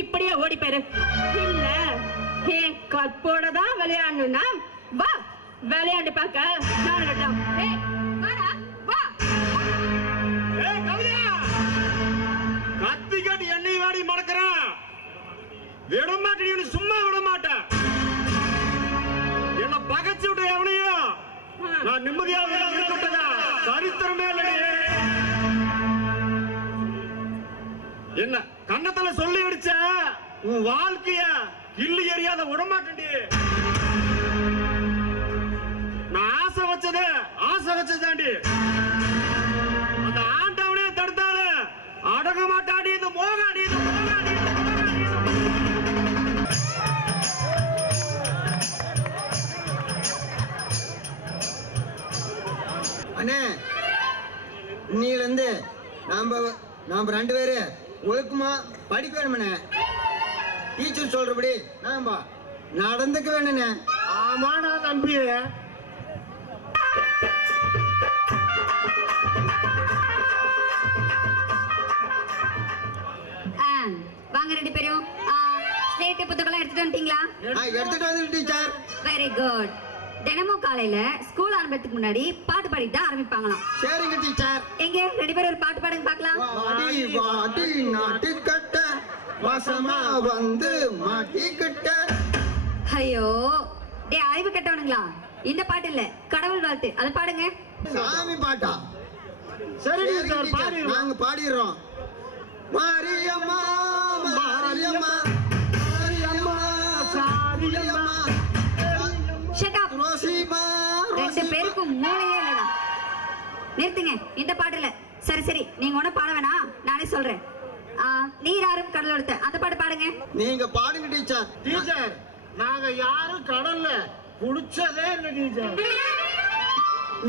இப்படியே ஓடி போயிரு. இல்ல என் கற்போட தான் விளையாடணும்னா வா, விளையாண்டு பார்க்க நான். கத்தி காட்டி எண்ணெய் வாடி மடக்கிறேன். விட மாட்டேன், சும்மா விட மாட்டேன். என்ன பகச்சு விட்ட எவனையும் நான் நிம்மதியாக இருக்கட்டதா சரித்திரமே இல்லையே. என்ன கண்ணத்துல சொல்லி அடிச்ச உன் வாழ்க்கைய கிள்ளி எறியாத விட மாட்டேன். நான் ஆசை வச்சதாண்டி. அந்த ஆண்டவனே தடுத்தாலும் அடங்க மாட்டாடி. இந்த மோகாடி அண்ணே, இன்னில இருந்து நாம 2 பேரு ஒழுக்கமா படிக்க வேணுமண்ணே. டீச்சர் சொல்றபடி நாம நடந்துக்க வேணுண்ணே. ஆமாடா தம்பி. வாங்க 2 பேரும். ஸ்லேட் புத்தகம் எடுத்துட்டு வந்துட்டீங்களா? எடுத்துட்டு வந்து டீச்சர். Very good. தினமும் காலையில ஸ்கூல் ஆரம்பத்துக்கு முன்னாடி பாட்டு பாடி தான் ஆரம்பிப்பாங்களாம். சரிங்க டீச்சர். எங்க 2 பேரும் ஒரு பாட்டு பாடுங்க பார்க்கலாம். வாடி வாடி நாட்டுக்கட்ட வசமா வந்து மாட்டிக்கிட்ட. ஐயோ டே அறிவு கட்டவனுங்களா, இந்த பாட்டு இல்ல, கடவுள் வாழ்த்து, அது பாடுங்க. சாமி பாட்டா? சரி டீச்சர், நாங்க பாடிடுறோம். மாரியம்மா மாரியம்மா மாரியம்மா சாரியம்மா. Shut up. ரோசிமா 2 பேருக்கும் மூளையே இல்லடா. நிறுத்துங்க, இந்த பாட்டு இல்ல. சரி நீங்க ஒண்ணு பாட வேணாம், நானே சொல்றேன். நீராறும் கடல் எடுத்த அந்த பாட்டு பாடுங்க. நீங்க பாடுங்க டீச்சர். டீச்சர் நாங்க யாரும் கடல்ல குடிச்சதே இல்ல டீச்சர்.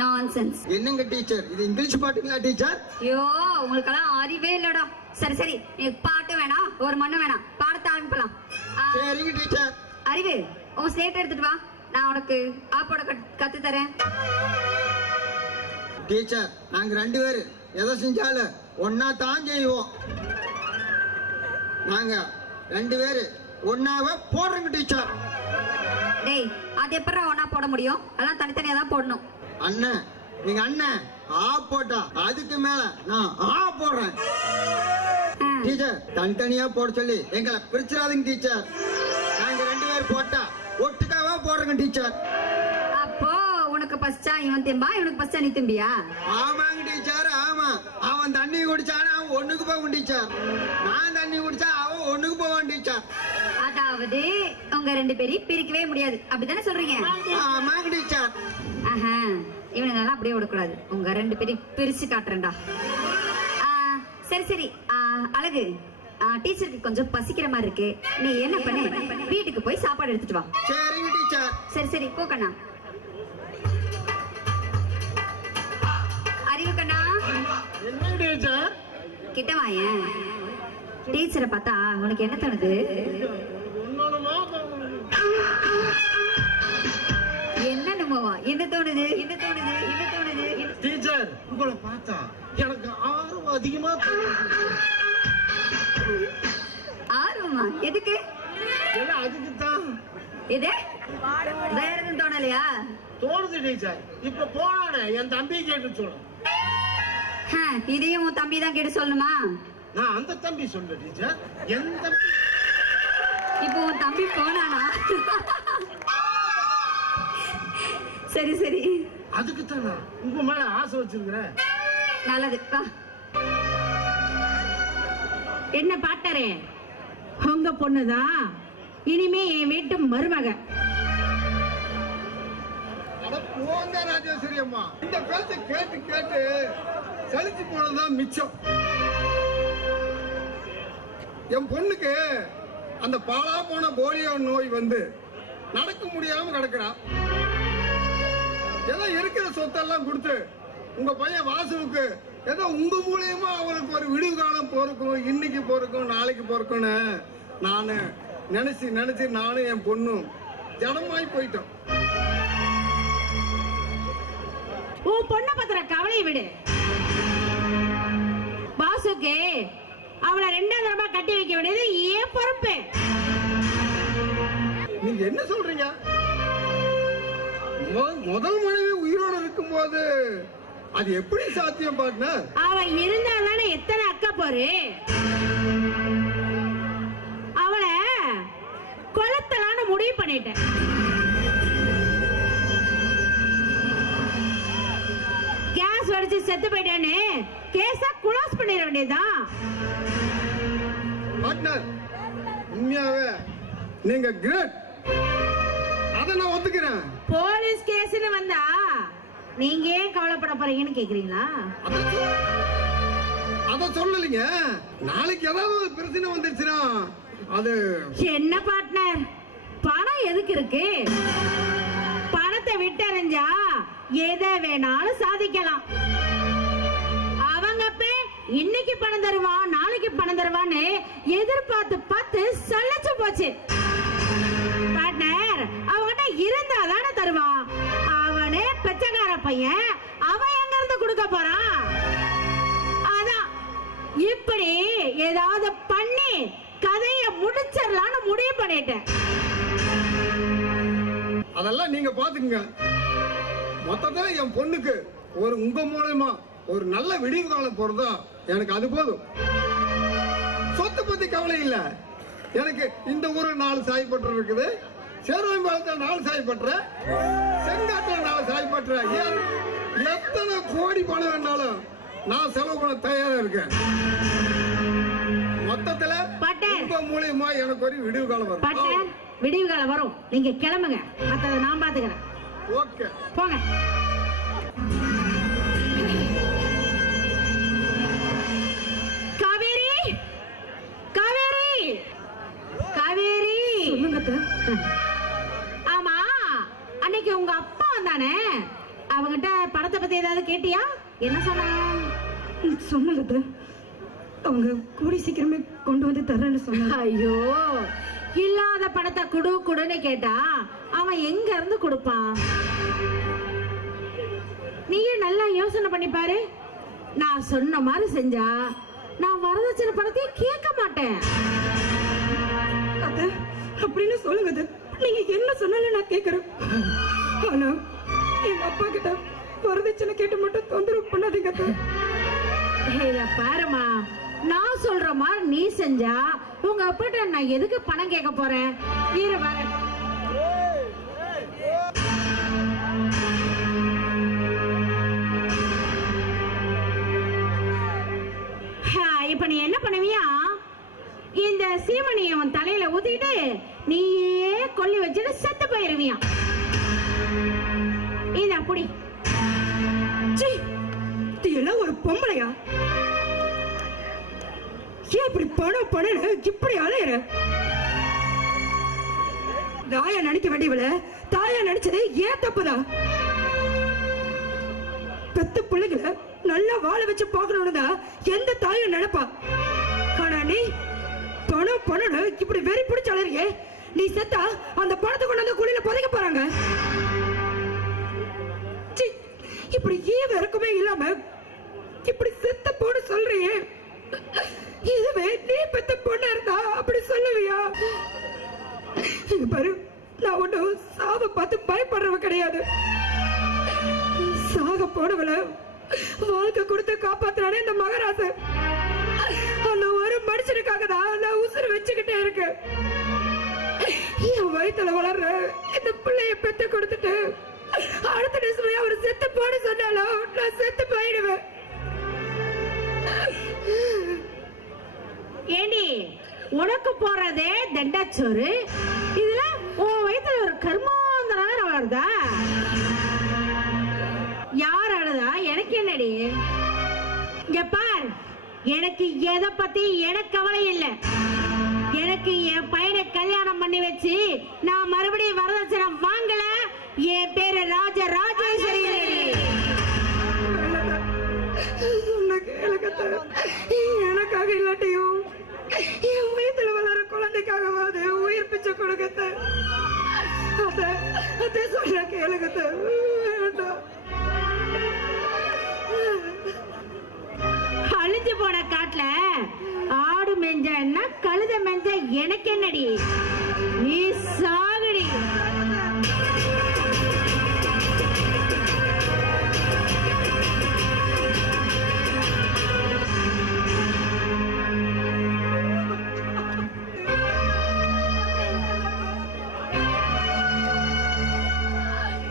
நான்சென்ஸ். என்னங்க டீச்சர், இது இங்கிலீஷ் பாட்டுங்களா டீச்சர்? ஐயோ உங்களுக்கெல்லாம் அறிவே இல்லடா. சரி நீ பாட்டு வேணாம், ஒரு மண்ணு வேணாம், பாடத்தை ஆரம்பிக்கலாம். சரிங்க டீச்சர். அறிவு, உன் ஸ்லேட் எடுத்துட்டு வா, நான் உனக்கு ஆப்போட கத்து தரேன். டீச்சர் நாங்க 2 பேரு எதை செஞ்சாலும் ஒன்னா தான் செய்வோம். நாங்க 2 பேரு ஒன்னாவே போடுறோங்க டீச்சர். டேய் அது எப்பறா ஒண்ணா போட முடியும்? எல்லாம் தனித்தனியா தான் போடணும். அண்ணன், நீங்க அண்ணன் ஆ போட்டா அதுக்கு மேல நான் ஆ போடுறேன். டீச்சர் தனித்தனியா போட சொல்லி எங்களை பிரிச்சிடாதீங்க டீச்சர். நாங்க 2 பேர் போட்டா ஒட்டுக்காவா போடுறோங்க டீச்சர். அப்போ உனக்கு பஸ்டா இவன் திம்பா, இவனுக்கு பஸ்டா நீ திம்பியா? ஆமாங்க டீச்சர், ஆமா. அவன் தண்ணி குடிச்சானா அவன் ஒண்ணுக்கு போவான் டீச்சர். நான் தண்ணி குடிச்சா அவன் ஒண்ணுக்கு போவான் டீச்சர். அதாவது உங்க 2 பேரையும் பிரிக்கவே முடியாது, அப்படித்தானே சொல்றீங்க? ஆமாங்க டீச்சர். ஆஹா, இவனுங்க எல்லாம் அப்படியே விடக்கூடாது, உங்க 2 பேரையும் பிரிச்சு காட்டுறேன்டா. சரி அழகு, டீச்சருக்கு கொஞ்சம் பசிக்கிற மாதிரி இருக்கு. நீ என்ன பண்ணு, வீட்டுக்கு போய் சாப்பாடு எடுத்துட்டு வா. சரிங்க டீச்சர். சரி சரி போ கண்ணா. அறிவு கண்ணா, என்ன டீச்சர்? கிட்ட வாயேன். டீச்சரை பார்த்தா உனக்கு என்ன தோணுது? என்னவா? என்ன தோணுது? என்ன தோணுது? என்ன தோணுது? டீச்சர், உங்களை பார்த்தா எனக்கு ஆர்வம் அதிகமா ஆர்வமா? எதுக்கு? அதுக்கு தான். எது? வேற எதுவும் தோணலையா? தோணுது டீச்சர். இப்ப போனானே என் தம்பி கேட்டு சொல்லு. இதையும் உன் தம்பி தான் கேட்டு சொல்லணுமா? நான் அந்த தம்பி சொல்ல டீச்சர். என் தம்பி. இப்போ உன் தம்பி போனானா? சரி சரி. அதுக்கு தானா உங்க மேல ஆசை வச்சிருக்கிறேன். நல்லது. என்ன பாட்டரே, உங்க பொண்ணுதான் இனிமே என் வீட்டு மருமக. போங்க ராஜேஸ்வரி அம்மா, இந்த பேச்ச கேட்டு கேட்டு சலிச்சு போனதுதான் மிச்சம். என் பொண்ணுக்கு அந்த பாலா போன போலியோ நோய் வந்து நடக்க முடியாம கிடக்குறா. ஏதோ இருக்கிற சொத்தெல்லாம் கொடுத்து உங்க பையன் வாசுவுக்கு ஏதோ உங்க மூலியமா அவளுக்கு ஒரு விடுவு காலம் போறக்கும், இன்னைக்கு போறக்கும், நாளைக்கு போறக்கும்னு நானு நினைச்சு நானும் என் பொண்ணும் ஜனமாய் போயிட்டோம். உன் பொண்ணை பத்திர கவலையை விடு. பாசுக்கு அவளை 2வது தடவை கட்டி வைக்க வேண்டியது ஏன் பொறுப்பு. நீங்க என்ன சொல்றீங்க? முதல் மனைவி உயிரோடு இருக்கும் போது அது எப்படி சாத்தியம் பார்ட்னர்? அவ இருந்தாதானே எத்தனை அக்கா போரு. அவளை கொலத்தலான்னு முடிவு பண்ணிட்டேன். கேஸ் வடிச்சு செத்து போயிட்டான்னு கேஸா குளோஸ் பண்ணிட வேண்டியதுதான். பார்ட்னர், உண்மையாவே நீங்க கிரேட். அத நான் ஒத்துக்கிறேன். போலீஸ் கேஸ்னு வந்தா நீங்க ஏன் கவலைப்பட போறீங்கன்னு கேக்குறீங்களா? அத சொல்லலீங்க. நாளைக்கு ஏதாவது ஒரு பிரச்சனை வந்துருச்சுன்னா அது என்ன பார்ட்னர், பணம் எதுக்கு இருக்கு? பணத்தை விட்டறிஞ்சா எதை வேணாலும் சாதிக்கலாம். அவங்க இன்னைக்கு பணம் தருவான், நாளைக்கு பணம் தருவான்னு எதிர்பார்த்து சல்லச்சு போச்சு. பார்ட்னர், அவன்கிட்ட இருந்தா தானே தருவான். அவனே பெச்சக்கார பையன், அவன் எங்க இருந்து கொடுக்க போறான்? அதான் இப்படி ஏதாவது பண்ணி கதைய முடிச்சிடலான்னு முடிவு பண்ணிட்டேன். அதெல்லாம் நீங்க பாத்துக்குங்க. மொத்தத்துல என் பொண்ணுக்கு ஒரு உங்க மூலமா ஒரு நல்ல விடிவு காலம் போறதா எனக்கு அது போதும். சொத்தை பத்தி கவலை இல்ல எனக்கு. இந்த ஊரு 4 சாய்பற்ற இருக்குது, சேர்வம்பாளத்துல 4 சாய்பற்ற, செங்காட்டுல 4 சாய்பற்ற. எத்தனை கோடி பணம் வேணாலும் நான் செலவு பண்ண தயாரா இருக்கேன். மொத்தத்துல உங்க மூலியமா எனக்கு ஒரு விடிவு காலம் வரும். விடிவு காலம் வரும், நீங்க கிளம்புங்க. மத்தத நான் பாத்துக்கிறேன். ஓகே, போங்க. காவேரி, காவேரி, காவேரி. ஆமா, அன்னைக்கு உங்க அப்பா வந்தானே, அவங்கிட்ட படத்தை பத்தி ஏதாவது கேட்டியா? என்ன சொன்னாங்க. அவங்க கூடி சீக்கிரமே கொண்டு வந்து தரேன்னு சொன்னாங்க. ஐயோ, இல்லாத பணத்தை குடுன்னு கேட்டா அவன் எங்க இருந்து கொடுப்பான்? நீயே நல்லா யோசனை பண்ணி பாரு. நான் சொன்ன மாதிரி செஞ்சா நான் வரதட்சணை பணத்தை கேட்க மாட்டேன். அப்படின்னு சொல்லுங்க. நீங்க என்ன சொன்னாலும் நான் கேட்கறேன். ஆனா எங்க அப்பா கிட்ட வரதட்சணை கேட்டு மட்டும் தொந்தரவு பண்ணாதீங்க. பாருமா, நான் சொல்ற மாதிரி நீ செஞ்சா உங்க அப்பாட்ட நான் எதுக்கு பணம் கேட்க போறேன்? இரு வரேன். இப்ப நீ என்ன பண்ணுவியா? இந்த சீமணியை உன் தலையில ஊத்திட்டு நீயே கொல்லி வச்சுட்டு செத்து போயிருவியா? இது அப்படி எல்லாம் ஒரு பொம்பளையா? ஏன் இப்படி பணம் பணம் இப்படி அலையிற? தாயா நினைக்க வேண்டியவள தாயா நினைச்சது ஏன் தப்புதான். பெத்த பிள்ளைகளை நல்லா வாழ வச்சு பாக்கணும்னு எந்த தாயும் நினைப்பா. ஆனா நீ பணம் பணம் இப்படி வெறி பிடிச்ச அலறியே. நீ செத்தா அந்த பணத்தை கொண்டு வந்து குழியில புதைக்க போறாங்க. இப்படி ஈவ இருக்குமே இல்லாம இப்படி செத்த போன்னு சொல்றியே. இதுவே நீ பெத்த பொண்ணா இருந்தா அப்படி சொல்லுவியா? பாரு, நான் ஒன்னும் சாவ பார்த்து பயப்படுறவ கிடையாது. சாக போனவள வாழ்க்கை கொடுத்து காப்பாத்துறானே இந்த மகராசன். அந்த ஒரு மனுஷனுக்காக தான் நான் உசுறு வச்சுக்கிட்டே இருக்கேன். என் வயித்துல வளர்ற இந்த பிள்ளைய பெத்து கொடுத்துட்டு அடுத்த நிமிஷமே அவர் செத்து போட சொன்னாலும் நான் செத்து போயிடுவேன். ஏண்டி உனக்கு போறதே தண்டாச்சோறு, இதுல உன் வயித்துல ஒரு கர்மாந்தரம் வருதா? யார் அழுதா எனக்கு என்னடி? இங்க பார், எனக்கு எதை பத்தி எனக்கு கவலை இல்லை. எனக்கு என் பையனை கல்யாணம் பண்ணி வச்சு நான் மறுபடியும் வரதட்சணை வாங்கல. என் பேரு ராஜ ராஜேஸ்வரி. எனக்காக இல்லாட்டியும் என் வயித்துல வளர குழந்தைக்காகவாது உயிர் பிச்சை கொடுக்கத்த அதே சொல்ல கேளுகத்த. அழிஞ்சு போன காட்டுல ஆடு மெஞ்ச என்ன கழுத மெஞ்ச எனக்கு என்னடி? நீ சாகுடி.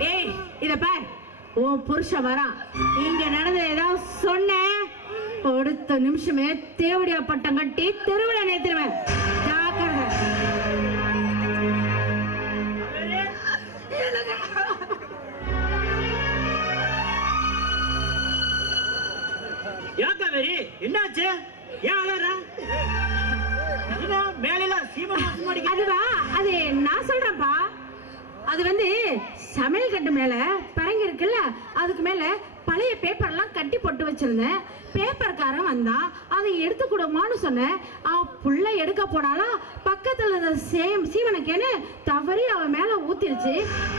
ஏய், இத பார், உன் புருஷன் வரான். இங்க நடந்த ஏதாவது சொன்ன அடுத்த நிமிஷமே தேவடியா பட்டம் கட்டி தெருவில நேத்திருவேன். காவேரி, என்னாச்சு? ஏன் அழற? மேல அதுவா, அது நான் சொல்றேன்ப்பா. அது வந்து சமையல் கட்டு மேல பரங்கி இருக்குல்ல, அதுக்கு மேல பழைய பேப்பர் எல்லாம் கட்டி போட்டு வச்சிருந்தேன். பேப்பர்காரன் வந்தான், அதை எடுத்து கொடுமான்னு சொன்னேன். புள்ள எடுக்க போனாலும் பக்கத்துல சீவனுக்கேன்னு தவறி அவன் மேல ஊத்திருச்சு.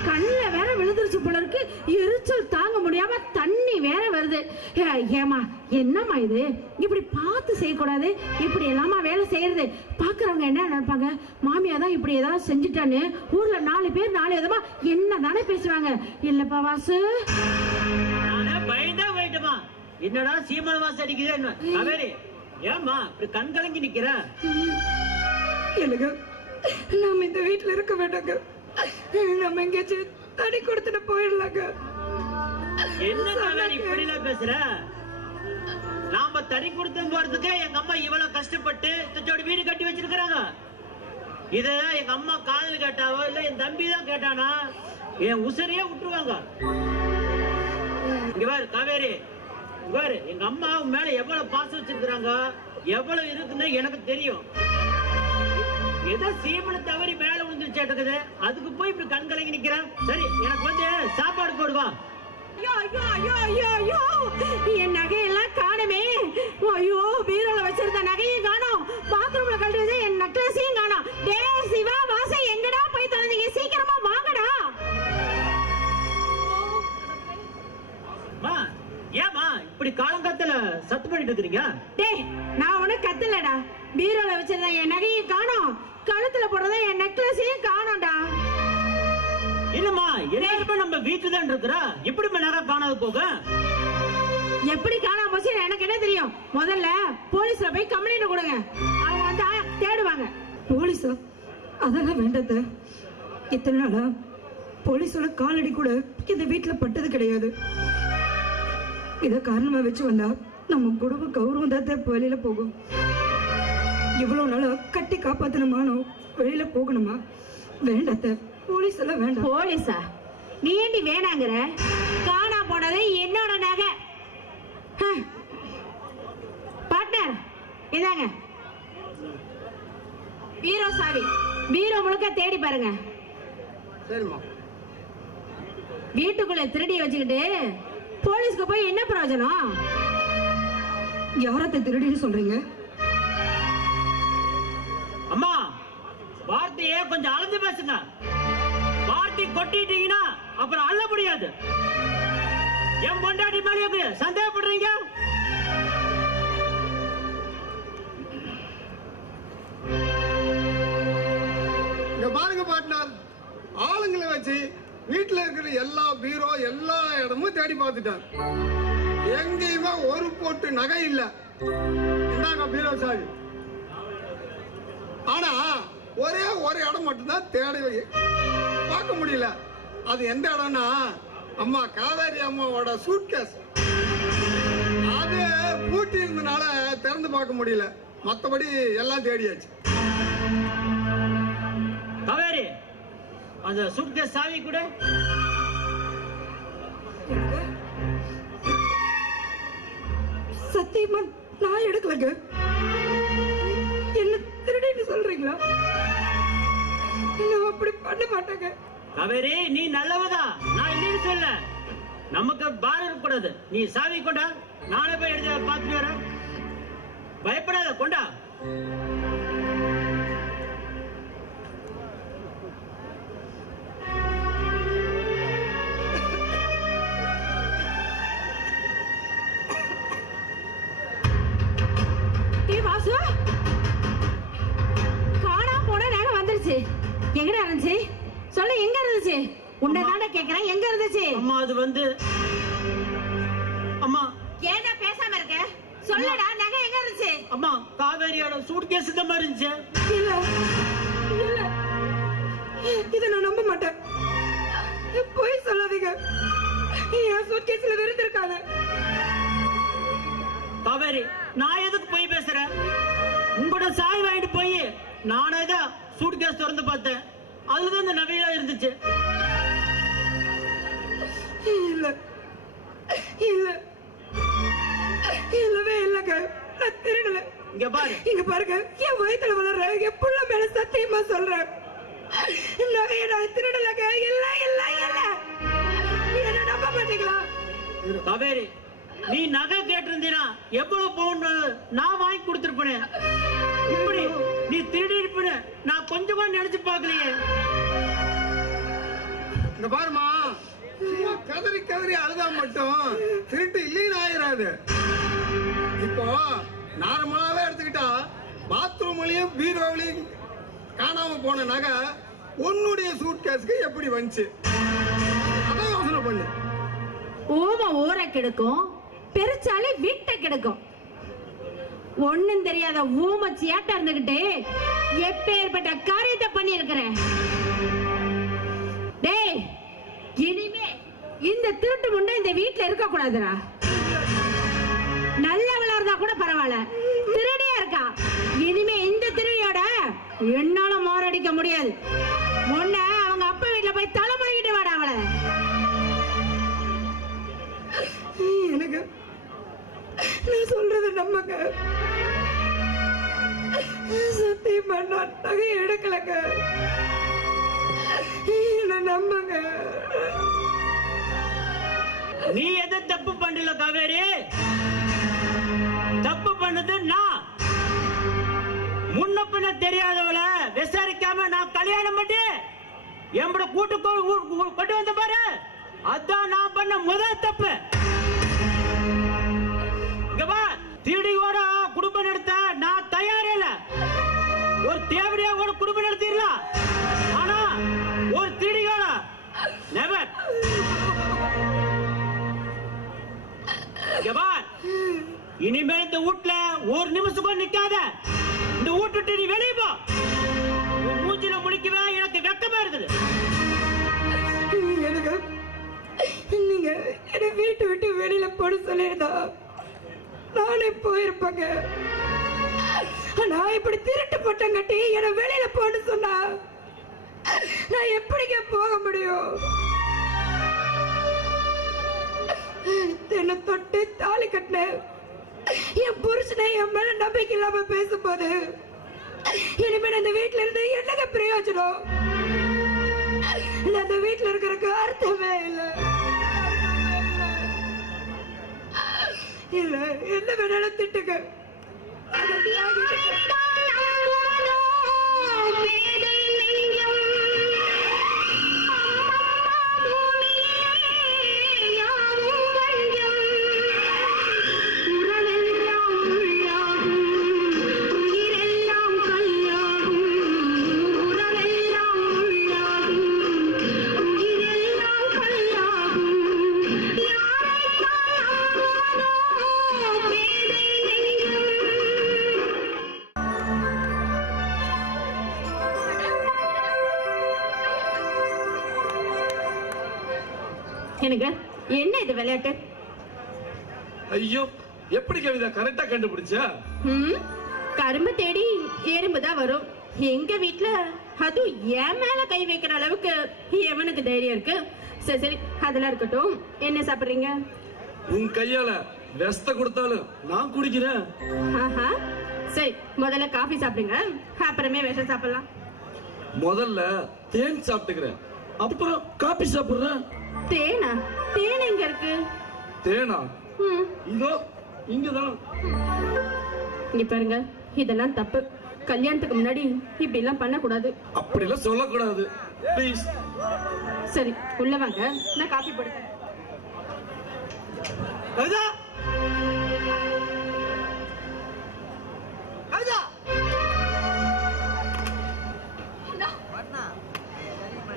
கண்ணில் வேற விழுந்துருச்சு போல இருக்கு. எரிச்சல் தாங்க முடியாம தண்ணி வேற வருது. ஏமா என்னம்மா இது? இப்படி பார்த்து செய்யக்கூடாது. இப்படி எல்லாமா வேலை செய்யறது. பாக்குறவங்க என்ன நினைப்பாங்க? மாமியா தான் இப்படி ஏதாவது செஞ்சுட்டான்னு ஊர்ல 4 பேர் 4 விதமா என்ன தானே பேசுவாங்க. இல்லப்பா வாசு, பயந்தா போயிட்டுமா. என்னடா சீமான வாசம் அடிக்குது? காவேரி, ஏமா இப்படி கண் கலங்கி நிக்கிற? இல்லங்க, நாம இந்த வீட்டுல இருக்க வேண்டாங்க. நம்ம எங்கேயாச்சும் தனி கொடுத்துட்டு போயிடலாங்க. என்ன காவேரி இப்படி எல்லாம் பேசுற? நாம தனி கொடுத்து போறதுக்கு எங்க அம்மா இவ்வளவு கஷ்டப்பட்டு தச்சோட வீடு கட்டி வச்சிருக்காங்க. இத எங்க அம்மா காதல் கேட்டாவோ இல்ல என் தம்பி தான் கேட்டானா என் உசரையே விட்டுருவாங்க. இங்க பாரு காவேரி, பாரு எங்க அம்மா உன் மேல எவ்வளவு பாசம் வச்சிருக்காங்க, எவ்வளவு இருக்குன்னு எனக்கு தெரியும். ஏதோ சீமனை தவறி மேல விழுந்துருச்சேட்டுக்குது, அதுக்கு போய் இப்படி கண் கலங்கி நிக்கிறேன். சரி, எனக்கு வந்து சாப்பாடு போடுவா. என் நகையெல்லாம் காணுமே. ஐயோ, பீரோல வச்சிருந்த நகையும் காணோம், பாத்ரூம்ல கழட்டி வச்ச என் நெக்லஸையும் காணோம். டேய் சிவா, வாசை எங்கடா போய் தொலைஞ்சீங்க? சீக்கிரமா வாங்கடா. ஏமா இப்படி காலங்காத்துல சத்து பண்ணிட்டு இருக்கீங்க? டேய், நான் உனக்கு கத்தலடா. பீரோல வச்சிருந்த என் நகையும் காணோம், கழுத்துல போடுறத என் நெக்லஸையும் காணோம்டா. இல்லம்மா, எல்லாருமே நம்ம வீட்டுல தான் இருக்கிறா. எப்படி நகை காணாது போக? எப்படி காணாம போச்சு எனக்கு என்ன தெரியும்? முதல்ல போலீஸ்ல போய் கம்ப்ளைண்ட் கொடுங்க, அவங்க வந்து தேடுவாங்க. போலீஸா? அதெல்லாம் வேண்டாத. இத்தனை நாளா போலீஸோட காலடி கூட இந்த வீட்டுல பட்டது கிடையாது. இத காரணமா வச்சு வந்தா நம்ம குடும்ப கௌரவம் தான் வெளியில போகும். இவ்வளவு நாளா கட்டி காப்பாத்தணுமானோ வெளியில போகணுமா? வேண்டாத்த, போலீஸ் எல்லாம் வேண்டாம். போலீஸா? நீ ஏண்டி வேணாங்கிற? காணா போனது என்னோட நகை. பார்ட்னர், இதாங்க பீரோ சாவி பீரோ முழுக்க தேடி பாருங்க. சரிம்மா. வீட்டுக்குள்ள திருடி வச்சுக்கிட்டு போலீஸ்க்கு போய் என்ன பிரயோஜனம்? யாரத்தை திருடின்னு சொல்றீங்க? அம்மா வார்த்தையே கொஞ்சம் அளந்து பேசுங்க. வார்த்தை கொட்டிட்டீங்கன்னா அப்புறம் அள்ள முடியாது. என் பொண்டாட்டி மேலே சந்தேகப்படுறீங்க? இங்க பாருங்க பார்ட்னர், ஆளுங்களை வச்சு வீட்டுல இருக்கிற எல்லா பீரோ எல்லா இடமும் தேடி பார்த்துட்டார். எங்கேயுமே ஒரு போட்டு நகை இல்ல. இந்தாங்க பீரோ சாவி. ஆனா ஒரே ஒரு இடம் மட்டும்தான் தேடி பார்க்க முடியல. அது எந்த இடம்னா அம்மா காவேரி அம்மாவோட சூட்கேஸ். அது பூட்டி இருந்தனால திறந்து பார்க்க முடியல. மற்றபடி எல்லாம் தேடியாச்சு. காவேரி, அந்த சூட்கேஸ் சாவி கூட. சத்தியமா நான் எடுக்கலங்க. என்ன திருடின்னு சொல்றீங்களா? நான் அப்படி பண்ண மாட்டேங்க. காவேரி, நீ நல்லவதா, நான் இல்லைன்னு சொல்ல. நமக்கு பாரம் இருக்கக்கூடாது. நீ சாவி கொண்டா, நானே போய் எடுத்து பார்த்துட்டு வரேன். பயப்படாத, கொண்டா. காணாம போன நகை வந்துருச்சு. எங்கடா இருந்துச்சு? சொல்ல, எங்க இருந்துச்சு? உன்னை தாண்ட கேக்குறேன், எங்க இருந்துச்சு? அம்மா, அது வந்து அம்மா. ஏன்டா பேசாம இருக்க? சொல்லடா, நகை எங்க இருந்துச்சு? அம்மா, காவேரியோட சூட்கேஸ் இந்த மாதிரி இருந்துச்சு. இல்ல இல்ல, இதை நான் நம்ப மாட்டேன். போய் சொல்லாதீங்க. என் சூட்கேஸ்ல விருந்திருக்காது. காவேரி, நான் எதுக்கு போய் பேசுறேன்? உங்களோட சாய் வாங்கிட்டு போய் நானே தான் சூட்கேஸ் திறந்து பார்த்தேன். அதுதான் இந்த நகையா இருந்துச்சு. இல்ல இல்ல, இல்லவே இல்லங்க. நான் திருடல. இங்க பாரு, இங்க பாருங்க, என் வயித்துல வளர்ற என் புள்ள மேல சத்தியமா சொல்றேன், நகைய நான் திருடலங்க. இல்ல இல்ல இல்ல, என்ன நம்ப மாட்டீங்களா? காவேரி, நீ நகை கேட்டிருந்தீனா எவ்வளவு பவுன் நான் வாங்கி கொடுத்திருப்பேன். இப்படி நீ திருடி இருப்பேன்னு நான் கொஞ்சம் கூட நினைச்சு பார்க்கலையே. இந்த பாருமா, சும்மா கதறி கதறி அழுதா மட்டும் திருட்டு இல்லைன்னு ஆயிராது. இப்போ நார்மலாவே எடுத்துக்கிட்டா பாத்ரூம்லயும் பீரோவிலையும் காணாம போன நகை உன்னுடைய சூட்கேஸ்க்கு எப்படி வந்துச்சு? அதான் யோசனை பண்ணு. ஓம ஊரை கெடுக்கும், பெருச்சாலே வீட்டை கெடுக்கும். ஒண்ணும் தெரியாத ஊம சேட்டா இருந்துகிட்டு எப்பேற்பட்ட காரியத்தை பண்ணி இருக்கிறேன். டேய், இனிமே இந்த திருட்டு முண்டை இந்த வீட்டுல இருக்க கூடாதுடா. நல்லவளா இருந்தா கூட பரவாயில்ல, திருடியா இருக்கா. இனிமே இந்த திருடியோட என்னால மாரடிக்க முடியாது. முன்ன அவங்க அப்பா வீட்டுல போய் தலைமுறைகிட்டு வாடா அவளை. எனக்கு நான் சொல்றது நம்பங்க. சத்தியமா நான் நகையை எடுக்கலங்க. என்ன நம்பங்க. நீ எதை தப்பு பண்ணல காவேரி. தப்பு பண்ணது நான். முன்ன பின்ன தெரியாதவளை விசாரிக்காம நான் கல்யாணம் பண்ணி எம்பட கூட்டுக்கு கொண்டு வந்த பாரு, அதான் நான் பண்ண முதல் தப்பு. திருடியோட குடும்பம் நடத்த நான் தயாரே இல்ல. ஒரு தேவடியா கூட குடும்பம் நடத்திடலாம், ஆனா ஒரு திருடியோட நெவர். இனிமேல் இந்த வீட்டுல ஒரு நிமிஷம் கூட நிக்காத. இந்த வீட்டு நீ வெளியே போ. மூஞ்சில முடிக்கவே எனக்கு வெக்கமா இருக்குது. எனக்கு நீங்க என்ன வீட்டு விட்டு வெளியில போட சொல்லியிருந்தா நானே போயிருப்பேங்க. நான் இப்படி திருட்டு போட்டேன் கட்டி என்ன வெளியில போட்டு சொன்னா நான் எப்படிங்க போக முடியும்? என்ன தொட்டு தாலி கட்டின என் புருஷனை என் மேல நம்பிக்கை இல்லாம பேசும்போது இனிமே அந்த வீட்டுல இருந்து என்னங்க பிரயோஜனம்? அந்த வீட்டுல இருக்கிற அர்த்தமே இல்ல. இல்ல என்ன வேணாலும் திட்டுங்க. எனக்கு என்ன இது விளையாட்டு? ஐயோ, எப்படி கவிதா கரெக்டா கண்டுபிடிச்சா? கரும்பு தேடி எறும்பு தான் வரும். எங்க வீட்டுல அது என் மேல கை வைக்கிற அளவுக்கு எவனுக்கு தைரியம் இருக்கு? சரி சரி, அதெல்லாம் இருக்கட்டும். என்ன சாப்பிடுறீங்க? உன் கையால வெஸ்த கொடுத்தாலும் நான் குடிக்கிறேன். ஆஹா, சரி, முதல்ல காஃபி சாப்பிடுங்க, அப்புறமே விஷம் சாப்பிடலாம். முதல்ல தேன் சாப்பிட்டுக்கிறேன், அப்புறம் காபி சாப்பிடுறேன். தேனா? தேன் எங்க இருக்கு? தேனா? இதோ இங்கதான். இங்க பாருங்க, இதெல்லாம் தப்பு. கல்யாணத்துக்கு முன்னாடி இப்படி எல்லாம் பண்ண கூடாது. அப்படி எல்லாம் சொல்லக்கூடாது, ப்ளீஸ். சரி, உள்ள வாங்க, நான் காஃபி போடுறேன். கவிதா, கவிதா,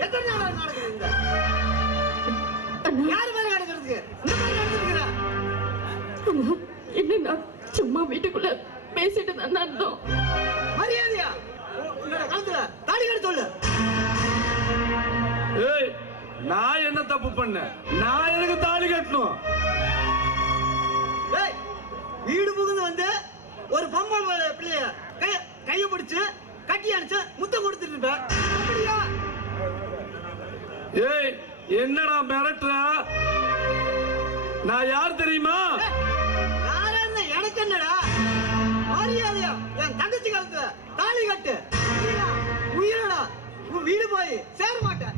எத்தனை நாள் நடக்குது? யாரு மேல நடக்கிறதுக்கு? என்ன சும்மா வீட்டுக்குள்ள பேசிட்டு தான் இருந்தோம். மரியாதையா உன்னோட கழுத்துல தாலி கட்ட சொல்லு. ஏய், நான் என்ன தப்பு பண்ணேன்? நான் எனக்கு தாலி கட்டணும். ஏய், வீடு புகுந்து வந்து ஒரு பொம்பளை பிள்ளைய கைய பிடிச்சு கட்டி அடிச்சு முத்தம் கொடுத்துட்டு இருப்ப. அப்படியா? ஏய், என்னடா மிரட்டுற? நான் யார் தெரியுமா? எனக்கு என்னடா? மரியாதையா என் தங்கச்சி கழுத்துல தாலி கட்டு. உயிரடா உன் வீடு போய் சேர மாட்டேன்.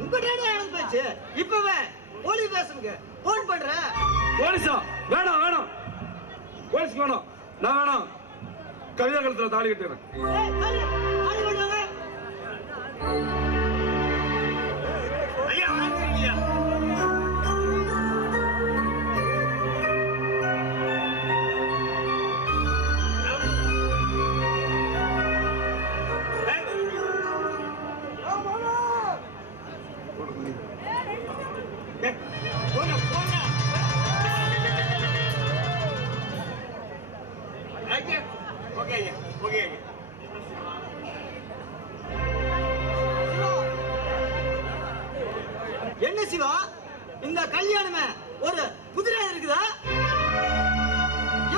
உங்ககிட்ட எனக்கு பேச்சு. இப்பவே போலீஸ் ஸ்டேஷனுக்கு போன் பண்ற. போலீஸா? வேணாம் வேணாம், போலீஸ் வேணாம், நான் வேணாம். கவிதா கழுத்துல தாலி கட்டுறேன். என்ன சிவா, இந்த கல்யாணமே ஒரு குதிரை இருக்குதா?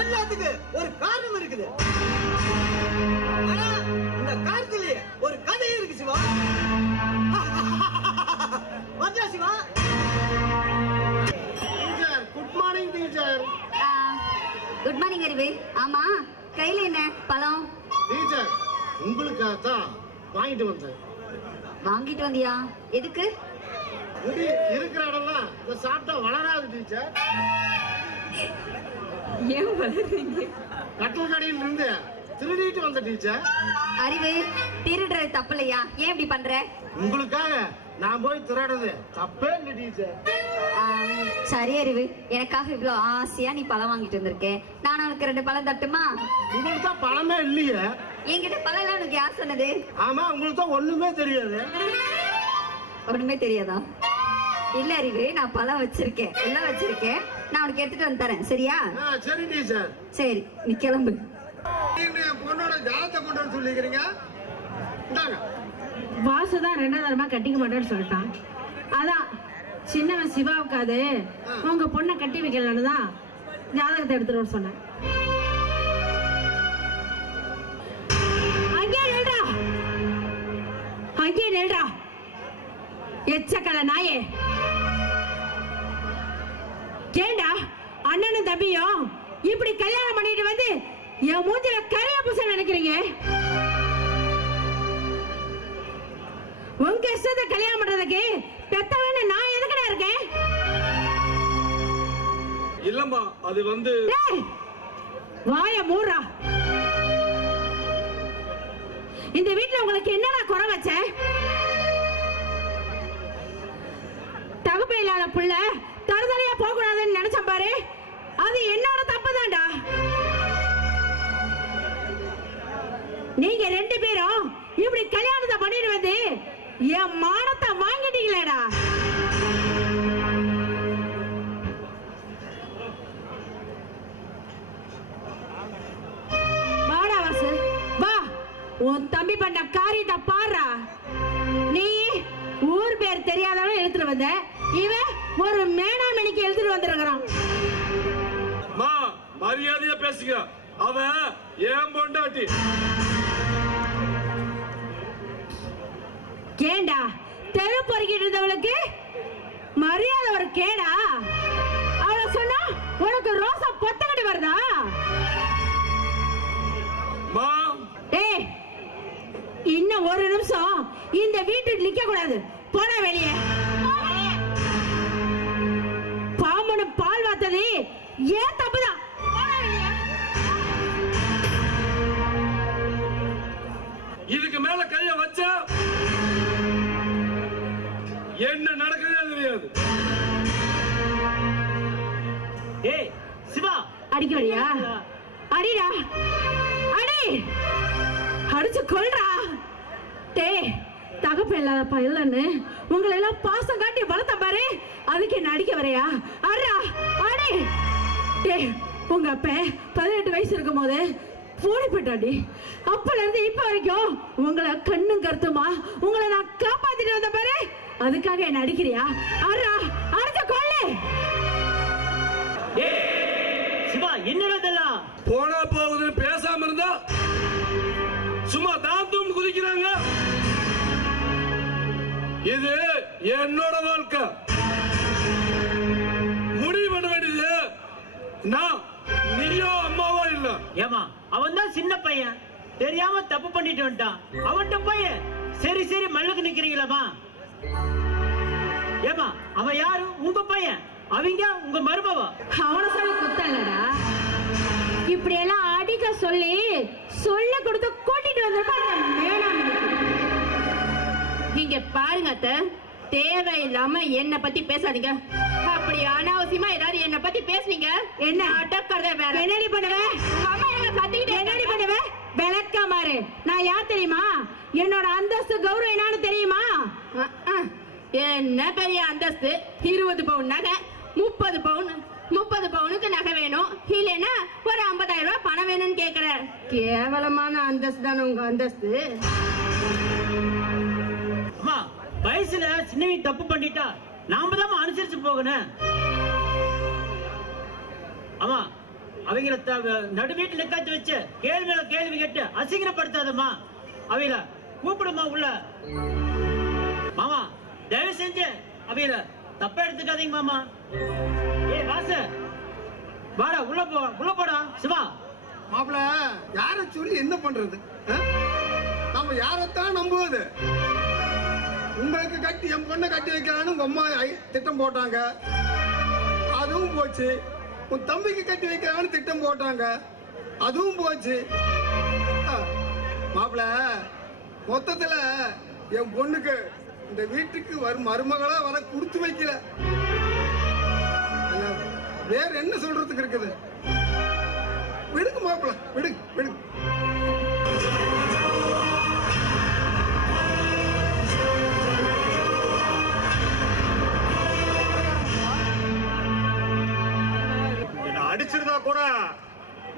எல்லாத்துக்கு ஒரு காரணம் இருக்குது. ஆனா இந்த காரணத்திலேயே ஒரு கதை இருக்கு சிவா. வந்தா Shiva. Good morning teacher. Good morning Arivu. ஆமா, கையில என்ன பழம்? டீச்சர், உங்களுக்காக தான் வாங்கிட்டு வந்தேன். வாங்கிட்டு வந்தியா? எதுக்கு? முடி இருக்கிற இடம்லாம் இந்த சாப்பிட்டா வளராது டீச்சர். ஏன் வளர்றீங்க? கட்டல் கடையில் இருந்து திருடிட்டு வந்த டீச்சர். அறிவு, திருடுறது தப்பில்லையா? ஏன் இப்படி பண்ற? உங்களுக்காக நான் போய் திருடுறது தப்பே இல்லை டீச்சர். சரி அறிவு, எனக்காக இவ்வளவு ஆசையா நீ பழம் வாங்கிட்டு வந்திருக்கேன். நான் உனக்கு 2 பழம் தட்டுமா? உங்களுக்கு தான் பழமே இல்லையே. என்கிட்ட பழம் எல்லாம் உனக்கு யார் சொன்னது? ஆமா, உங்களுக்கு தான் ஒண்ணுமே தெரியாது. ஒண்ணுமே தெரியாதா? இல்ல அறிவு, நான் பழம் வச்சிருக்கேன், எல்லாம் வச்சிருக்கேன். நான் உனக்கு எடுத்துட்டு வந்து தரேன், சரியா? சரி டீச்சர். சரி, நீ கிளம்பு. நீங்க என் பொண்ணோட ஜாதத்தை கொண்டு வர சொல்லிக்கிறீங்க. இந்தாங்க. வாசுதான் 2வது தரமா கட்டிக்க மாட்டேன்னு சொல்லிட்டான். அதான் சின்னவன் சிவாவுக்கு அது உங்க பொண்ணை கட்டி வைக்கலன்னு தான் ஜாதகத்தை எடுத்துட்டு வர சொன்னேன். அங்கே நில்றா எச்சக்கல நாயே. ஏண்டா அண்ணனும் தம்பியும் இப்படி கல்யாணம் பண்ணிட்டு வந்து என் மூஞ்சில கரையா பூச நினைக்கிறீங்க? உங்க இஷ்டத்தை கல்யாணம் பண்றதுக்கு பெத்தவன்னு நான் எதுக்குடா இருக்கேன்? இல்லம்மா அது வந்து வாய மூடுறா. இந்த வீட்டுல உங்களுக்கு என்னடா குறை வச்ச? தகுப்பை இல்லாத புள்ள தருதலையா போக கூடாதுன்னு நினைச்சேன் பாரு, அது என்னோட தப்புதான்டா. நீங்க 2 பேரும் இப்படி கல்யாணத்தை பண்ணிட்டு வந்து என் மானத்தை வாங்கிட்டீங்களேடா. வாடா வாசு, வா. உன் தம்பி பண்ண காரியத்தை பாடுறா. நீ ஊர் பேர் தெரியாதவன் எழுத்துட்டு வந்த, இவன் ஒரு மேனாமணிக்கு எழுத்துட்டு வந்திருக்கிறான். மரியாதையா பேசுங்க. அவன் ஏன் பொண்டாட்டி. கேண்டா தெரு பொறுக்கிட்டு இருந்தவளுக்கு மரியாதை ஒரு கேடா? அவளை சொன்னா உனக்கு ரோசா பொத்தக்கடி வருதா? ஏய், இன்னும் ஒரு நிமிஷம் இந்த வீட்டுக்கு நிக்க கூடாது. போன வெளியே. பாம்புன்னு பால் வாத்தது ஏன் தப்புதான். இதுக்கு மேல கைய வச்சா என்ன நடக்குதே தெரியாது. ஏய் சிவா, அடிக்க வழியா? அடிடா, அடி, அடிச்சு கொல்றா. டேய், தகப்ப இல்லாத பையலன்னு உங்களை எல்லாம் பாசம் காட்டி வளர்த்த பாரு, அதுக்கு என்ன அடிக்க வரையா? அடா, அடி. டேய், உங்க அப்ப 18 வயசு இருக்கும் போது போடி போயிட்டாடி. அப்பல இருந்து இப்ப வரைக்கும் உங்களை கண்ணும் கருத்துமா உங்களை நான் காப்பாத்திட்டு வந்த பாரு, அதுக்காக என்ன அடிக்கிறியா? அடா, அடிச்ச கொல்லு. சிவா, என்னடா போனா போகுதுன்னு பேசாம இருந்தா சும்மா தாத்தும் குதிக்கிறாங்க. இது என்னோட வாழ்க்கை. முடிவு பண்ண வேண்டியது நான், நீயோ அம்மாவோ இல்ல. ஏமா, அவன் தான் சின்ன பையன், தெரியாம தப்பு பண்ணிட்டு வந்துட்டான். அவன்கிட்ட போய் சரி சரி மல்லுக்கு நிக்கிறீங்களாமா? ஏமா, அவன் யாரு? உங்க பையன். அவங்க உங்க மருமவா? அவன சொல்லி குத்தலடா. இப்படி எல்லாம் அடிக்க சொல்லி சொல்ல கொடுத்து கூட்டிட்டு வந்திருப்பாங்க. நீங்க பாருங்க அத்தை, தேவையில்லாம என்ன பத்தி பேசாதீங்க. அப்படி அனாவசியமா ஏதாவது என்ன பத்தி பேசுனீங்க என்ன அடக்கறத வேற. என்னடி பண்ணுவ? அம்மா என்ன கத்திக்கிட்டு என்னடி பண்ணுவ? விளக்க மாறு. நான் யார் தெரியுமா? என்னோட அந்தஸ்து கௌரவம் என்னன்னு தெரியுமா? என்ன பெரிய அந்தஸ்து? 20 பவுன் நகை, 30 பவுனுக்கு நகை வேணும், இல்லைன்னா ஒரு 50,000 ரூபாய் பணம் வேணும்னு கேக்குற கேவலமான அந்தஸ்து தானே உங்க அந்தஸ்து. அம்மா, வயசுல சின்னவி தப்பு பண்ணிட்டா நாம தான் அனுசரிச்சு போகணும். அம்மா, அவங்கள நடு வீட்டுல நிக்காச்சு வச்சு கேள்வி மேல கேள்வி கேட்டு அசிங்கப்படுத்தாதம்மா. அவங்கள கூப்பிடுமா உள்ள. மாமா, தயவு செஞ்சு அவங்கள தப்பா எடுத்துக்காதீங்க மாமா. ஏ வாசு, வாடா, உள்ள போடா. சிவா மாப்பிள, யார சொல்லி என்ன பண்றது? நம்ம யாரத்தான் நம்புவது? உங்களுக்கு கட்டி என் பொண்ணை கட்டி வைக்கலான்னு உங்க அம்மா திட்டம் போட்டாங்க, அதுவும் போச்சு. உன் தம்பிக்கு கட்டி வைக்கலான்னு திட்டம் போட்டாங்க, அதுவும் போச்சு. மாப்பிள, மொத்தத்துல என் பொண்ணுக்கு இந்த வீட்டுக்கு வரும் மருமகளா வர கொடுத்து வைக்கல. வேற என்ன சொல்றதுக்கு இருக்குது? விடுங்க மாப்பிள, விடுங்க விடுங்க. அடிச்சிருந்தா கூட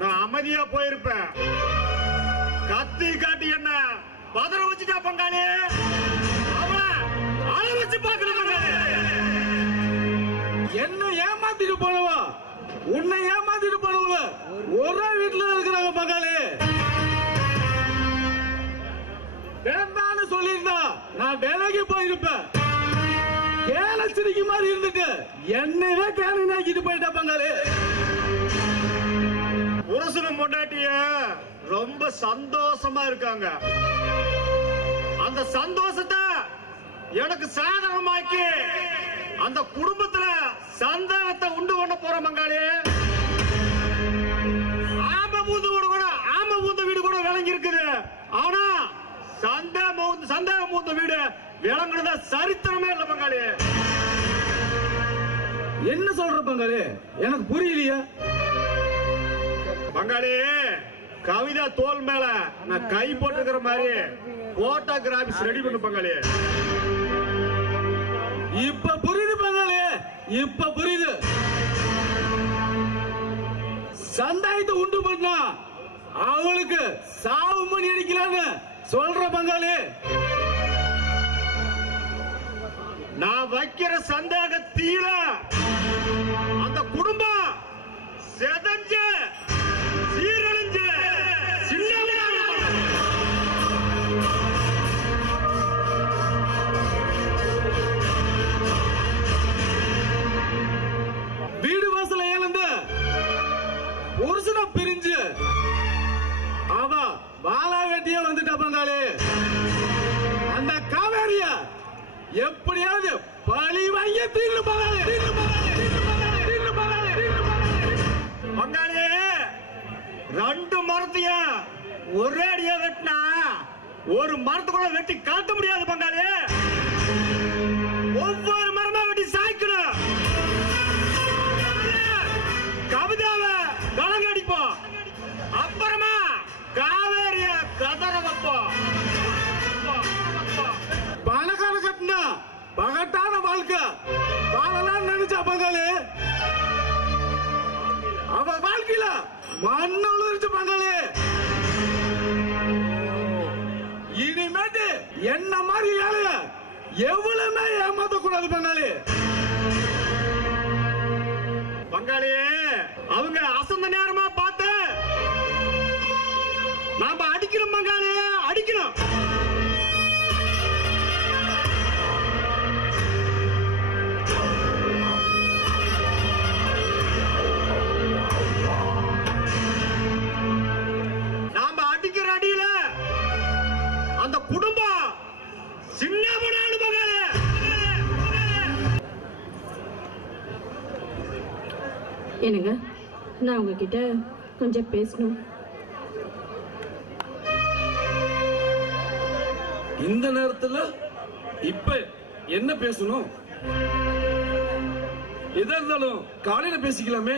நான் அமைதியா போயிருப்பேன். கத்தி காட்டி என்ன பதற வச்சுட்டா பங்காளி. அவளை வச்சு பாக்கணும். என்ன ஏமாத்திட்டு போனவா, உன்னை ஏமாத்திட்டு போனவங்க ஒரே வீட்டுல இருக்கிறாங்க பங்காளி. வேண்டான்னு சொல்லியிருந்தா நான் வேலைக்கு போயிருப்பேன். கேலச்சிரிக்கு மாதிரி இருந்துட்டு என்னவே கேள்வி நாக்கிட்டு போயிட்டா பங்காளி. புருஷனும் பொண்டாட்டிய ரொம்ப சந்தோஷமா இருக்காங்க. அந்த சந்தோஷத்தை எனக்கு சாதகமாக்கி அந்த குடும்பத்துல சந்தேகத்தை உண்டு பண்ண போற பங்காளி. ஆம பூந்த வீடு கூட விளங்கி இருக்குது. ஆனா சந்தேகம் பூந்த வீடு விளங்குறத சரித்திரமே இல்ல பங்காளி. என்ன சொல்ற பங்காளி? எனக்கு புரியலையா பங்காளி? கவிதா தோல் மேல நான் கை போட்டுக்கிற மாதிரி போட்டோகிராபிக்ஸ் ரெடி பண்ணு பங்காளி. இப்ப புரியுது பங்காளி, இப்ப புரியுது. சந்தாயத்தை உண்டு பண்ணா அவளுக்கு சாவு மணி அடிக்கலான்னு சொல்ற பங்காளி. நான் வைக்கிற சந்தேகத்தீர அந்த குடும்பம் செதஞ்சு சீரழிஞ்சு வீடு வாசல இழந்து புருஷனை பிரிஞ்சு அவ வாழா வெட்டியா வந்துட்டா பங்காளி. அந்த காவேரிய எப்படியாவது பழி வாங்கி தீர்ந்து பங்காளி. பங்காளி, 2 மரத்தையும் ஒரே அடியா வெட்டினா ஒரு மரத்தை கூட வெட்டி காட்ட முடியாது பங்காளி. ஒவ்வொரு மரமா வெட்டி சாய்க்கணும். கவிதாவை கலங்க அடிப்போம், அப்புறமா காவேரிய கதற வைப்போம். பணக்கார கட்டினா பகட்டான வாழ்க்கை வாழலாம் நினைச்சா பங்காளி. அவ வாழ்க்கையில மண்ணு உழுந்துச்சு பங்காளி. இனிமேட்டு என்ன மாதிரி ஏழைய எவ்வளவுமே ஏமாத்த கூடாது பங்காளி. பங்காளி, அவங்க அசந்த நேரமா பார்த்து நாம அடிக்கணும் பங்காளி, அடிக்கணும். நாம அடிக்கிற அடியில அந்த குடும்பம் சின்ன பங்காளி. என்னங்க, நான் உங்ககிட்ட கொஞ்சம் பேசணும். இந்த நேரத்துல இப்ப என்ன பேசணும்? எதா இருந்தாலும் காலையில பேசிக்கலாமே.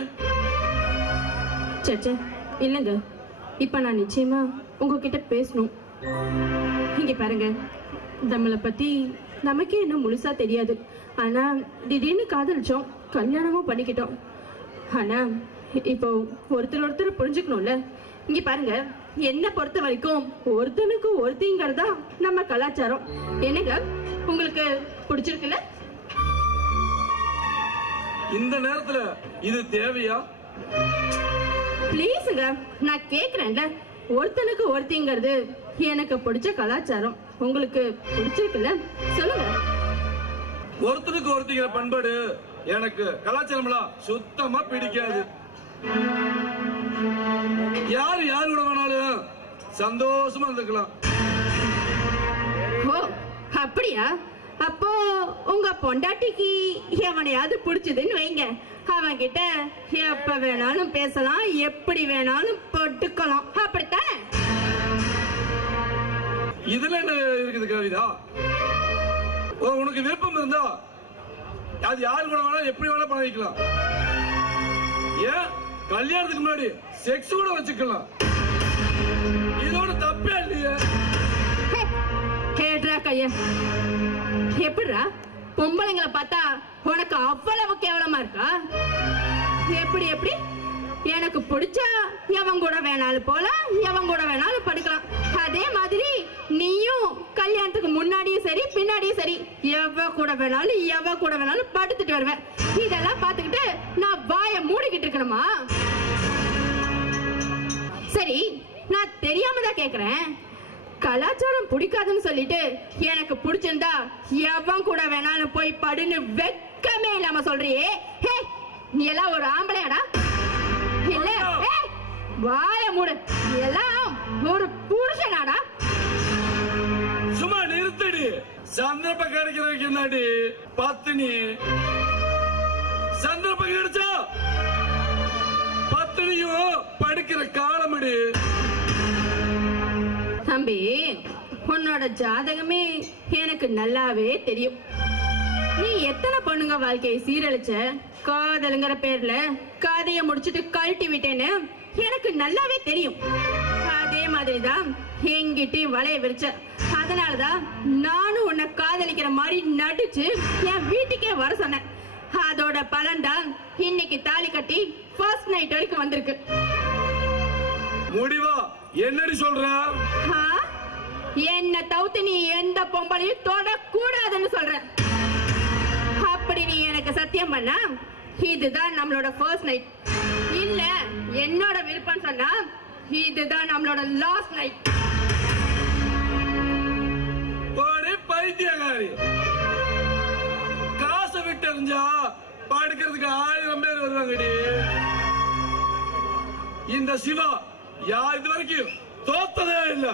சச்சா, இல்லைங்க, இப்ப நான் நிச்சயமா உங்ககிட்ட பேசணும். இங்க பாருங்க, நம்மளை பத்தி நமக்கே இன்னும் முழுசா தெரியாது. ஆனா திடீர்னு காதலிச்சோம், கல்யாணமும் பண்ணிக்கிட்டோம். ஆனா இப்போ ஒருத்தர் புரிஞ்சுக்கணும்ல. இங்க பாருங்க, என்ன பொறுத்த வரைக்கும் ஒருத்தனுக்கு ஒருத்திங்கிறதா நம்ம கலாச்சாரம். என்னங்க, உங்களுக்கு பிடிச்சிருக்குல்ல? இந்த நேரத்துல இது தேவையா? பிளீஸுங்க, நான் கேக்குறேன்ல. ஒருத்தனுக்கு ஒருத்திங்கிறது எனக்கு பிடிச்ச கலாச்சாரம். உங்களுக்கு பிடிச்சிருக்குல்ல? சொல்லுங்க. ஒருத்தனுக்கு ஒருத்திங்கிற பண்பாடு எனக்கு கலாச்சாரம்லாம் சுத்தமா பிடிக்காது. யாரு கூட வேணாலும் சந்தோஷமா இருந்துக்கலாம். ஓ, அப்படியா? அப்போ உங்க பொண்டாட்டிக்கு எவனையாவது பிடிச்சதுன்னு வைங்க, அவன் கிட்ட எப்ப வேணாலும் பேசலாம், எப்படி வேணாலும் போட்டுக்கலாம், அப்படித்தானே? இதுல என்ன இருக்குது கவிதா? உனக்கு விருப்பம் இருந்தா அது யாரு கூட வேணாலும் எப்படி வேணா பழகிக்கலாம். ஏன் கல்யாணத்துக்கு முன்னாடி செக்ஸ் கூட வச்சுக்கலாம். இதோட தப்பே இல்லையே. கேட்றா கையா, எப்படிரா பொம்பளைங்களை பார்த்தா உனக்கு அவ்வளவு கேவலமா இருக்கா? எப்படி எனக்கு பிடிச்சா எவன் கூட வேணாலும் போலாம், எவன் கூட வேணாலும் படுக்கலாம். அதே மாதிரி நீயும் கல்யாணத்துக்கு முன்னாடியும் சரி பின்னாடியும் சரி எவ கூட வேணாலும் படுத்துட்டு வருவேன். இதெல்லாம் பார்த்துக்கிட்டு நான் வாயை மூடிக்கிட்டு இருக்கணுமா? சரி, நான் தெரியாம தான் கேக்குறேன். கலாச்சாரம் பிடிக்காதுன்னு சொல்லிட்டு எனக்கு பிடிச்சிருந்தா எவன் கூட வேணாலும் போய் படுன்னு வெக்கமே இல்லாம சொல்றியே. நீ எல்லாம் ஒரு ஆம்பளையாடா? இல்ல வாய மூடு. எல்லாம் ஒரு புருஷனாடா. சும்மா நிறுத்தடி. சந்தர்ப்பம் கிடைக்கிறதுக்கு என்னடி பத்தினி? சந்தர்ப்பம் கிடைச்சா பத்தினியும் படுக்கிற காலமடி. தம்பி, உன்னோட ஜாதகமே எனக்கு நல்லாவே தெரியும். நீ எத்தனை பொண்ணுங்க வாழ்க்கையை சீரழிச்ச, காதலுங்கிற பேர்ல கதையை முடிச்சிட்டு கழட்டி விட்டேன்னு எனக்கு நல்லாவே தெரியும். அதே மாதிரிதான் எங்கிட்டையும் வளைய விரிச்ச. அதனாலதான் நானும் உன்னை காதலிக்கிற மாதிரி நடிச்சு என் வீட்டுக்கே வர சொன்னேன். அதோட பலன்தான் இன்னைக்கு தாலி கட்டி ஃபர்ஸ்ட் நைட் வரைக்கும் வந்திருக்கு. முடிவா என்னடி சொல்ற? என்ன தவிர்த்து நீ எந்த பொம்பளையும் தொட கூடாதுன்னு சொல்ற. அப்படி நீ எனக்கு சத்தியம் பண்ண இதுதான் நம்மளோட ஃபர்ஸ்ட் நைட். இல்ல என்னோட விருப்பம் சொன்னா இதுதான் நம்மளோட லாஸ்ட் நைட். பைத்தியகாரி, காசை விட்டு எறிஞ்சா படுக்கிறதுக்கு 1000 பேர் வருவாங்கடி. இந்த சிவா யார் இது வரைக்கும் தோத்ததே இல்ல.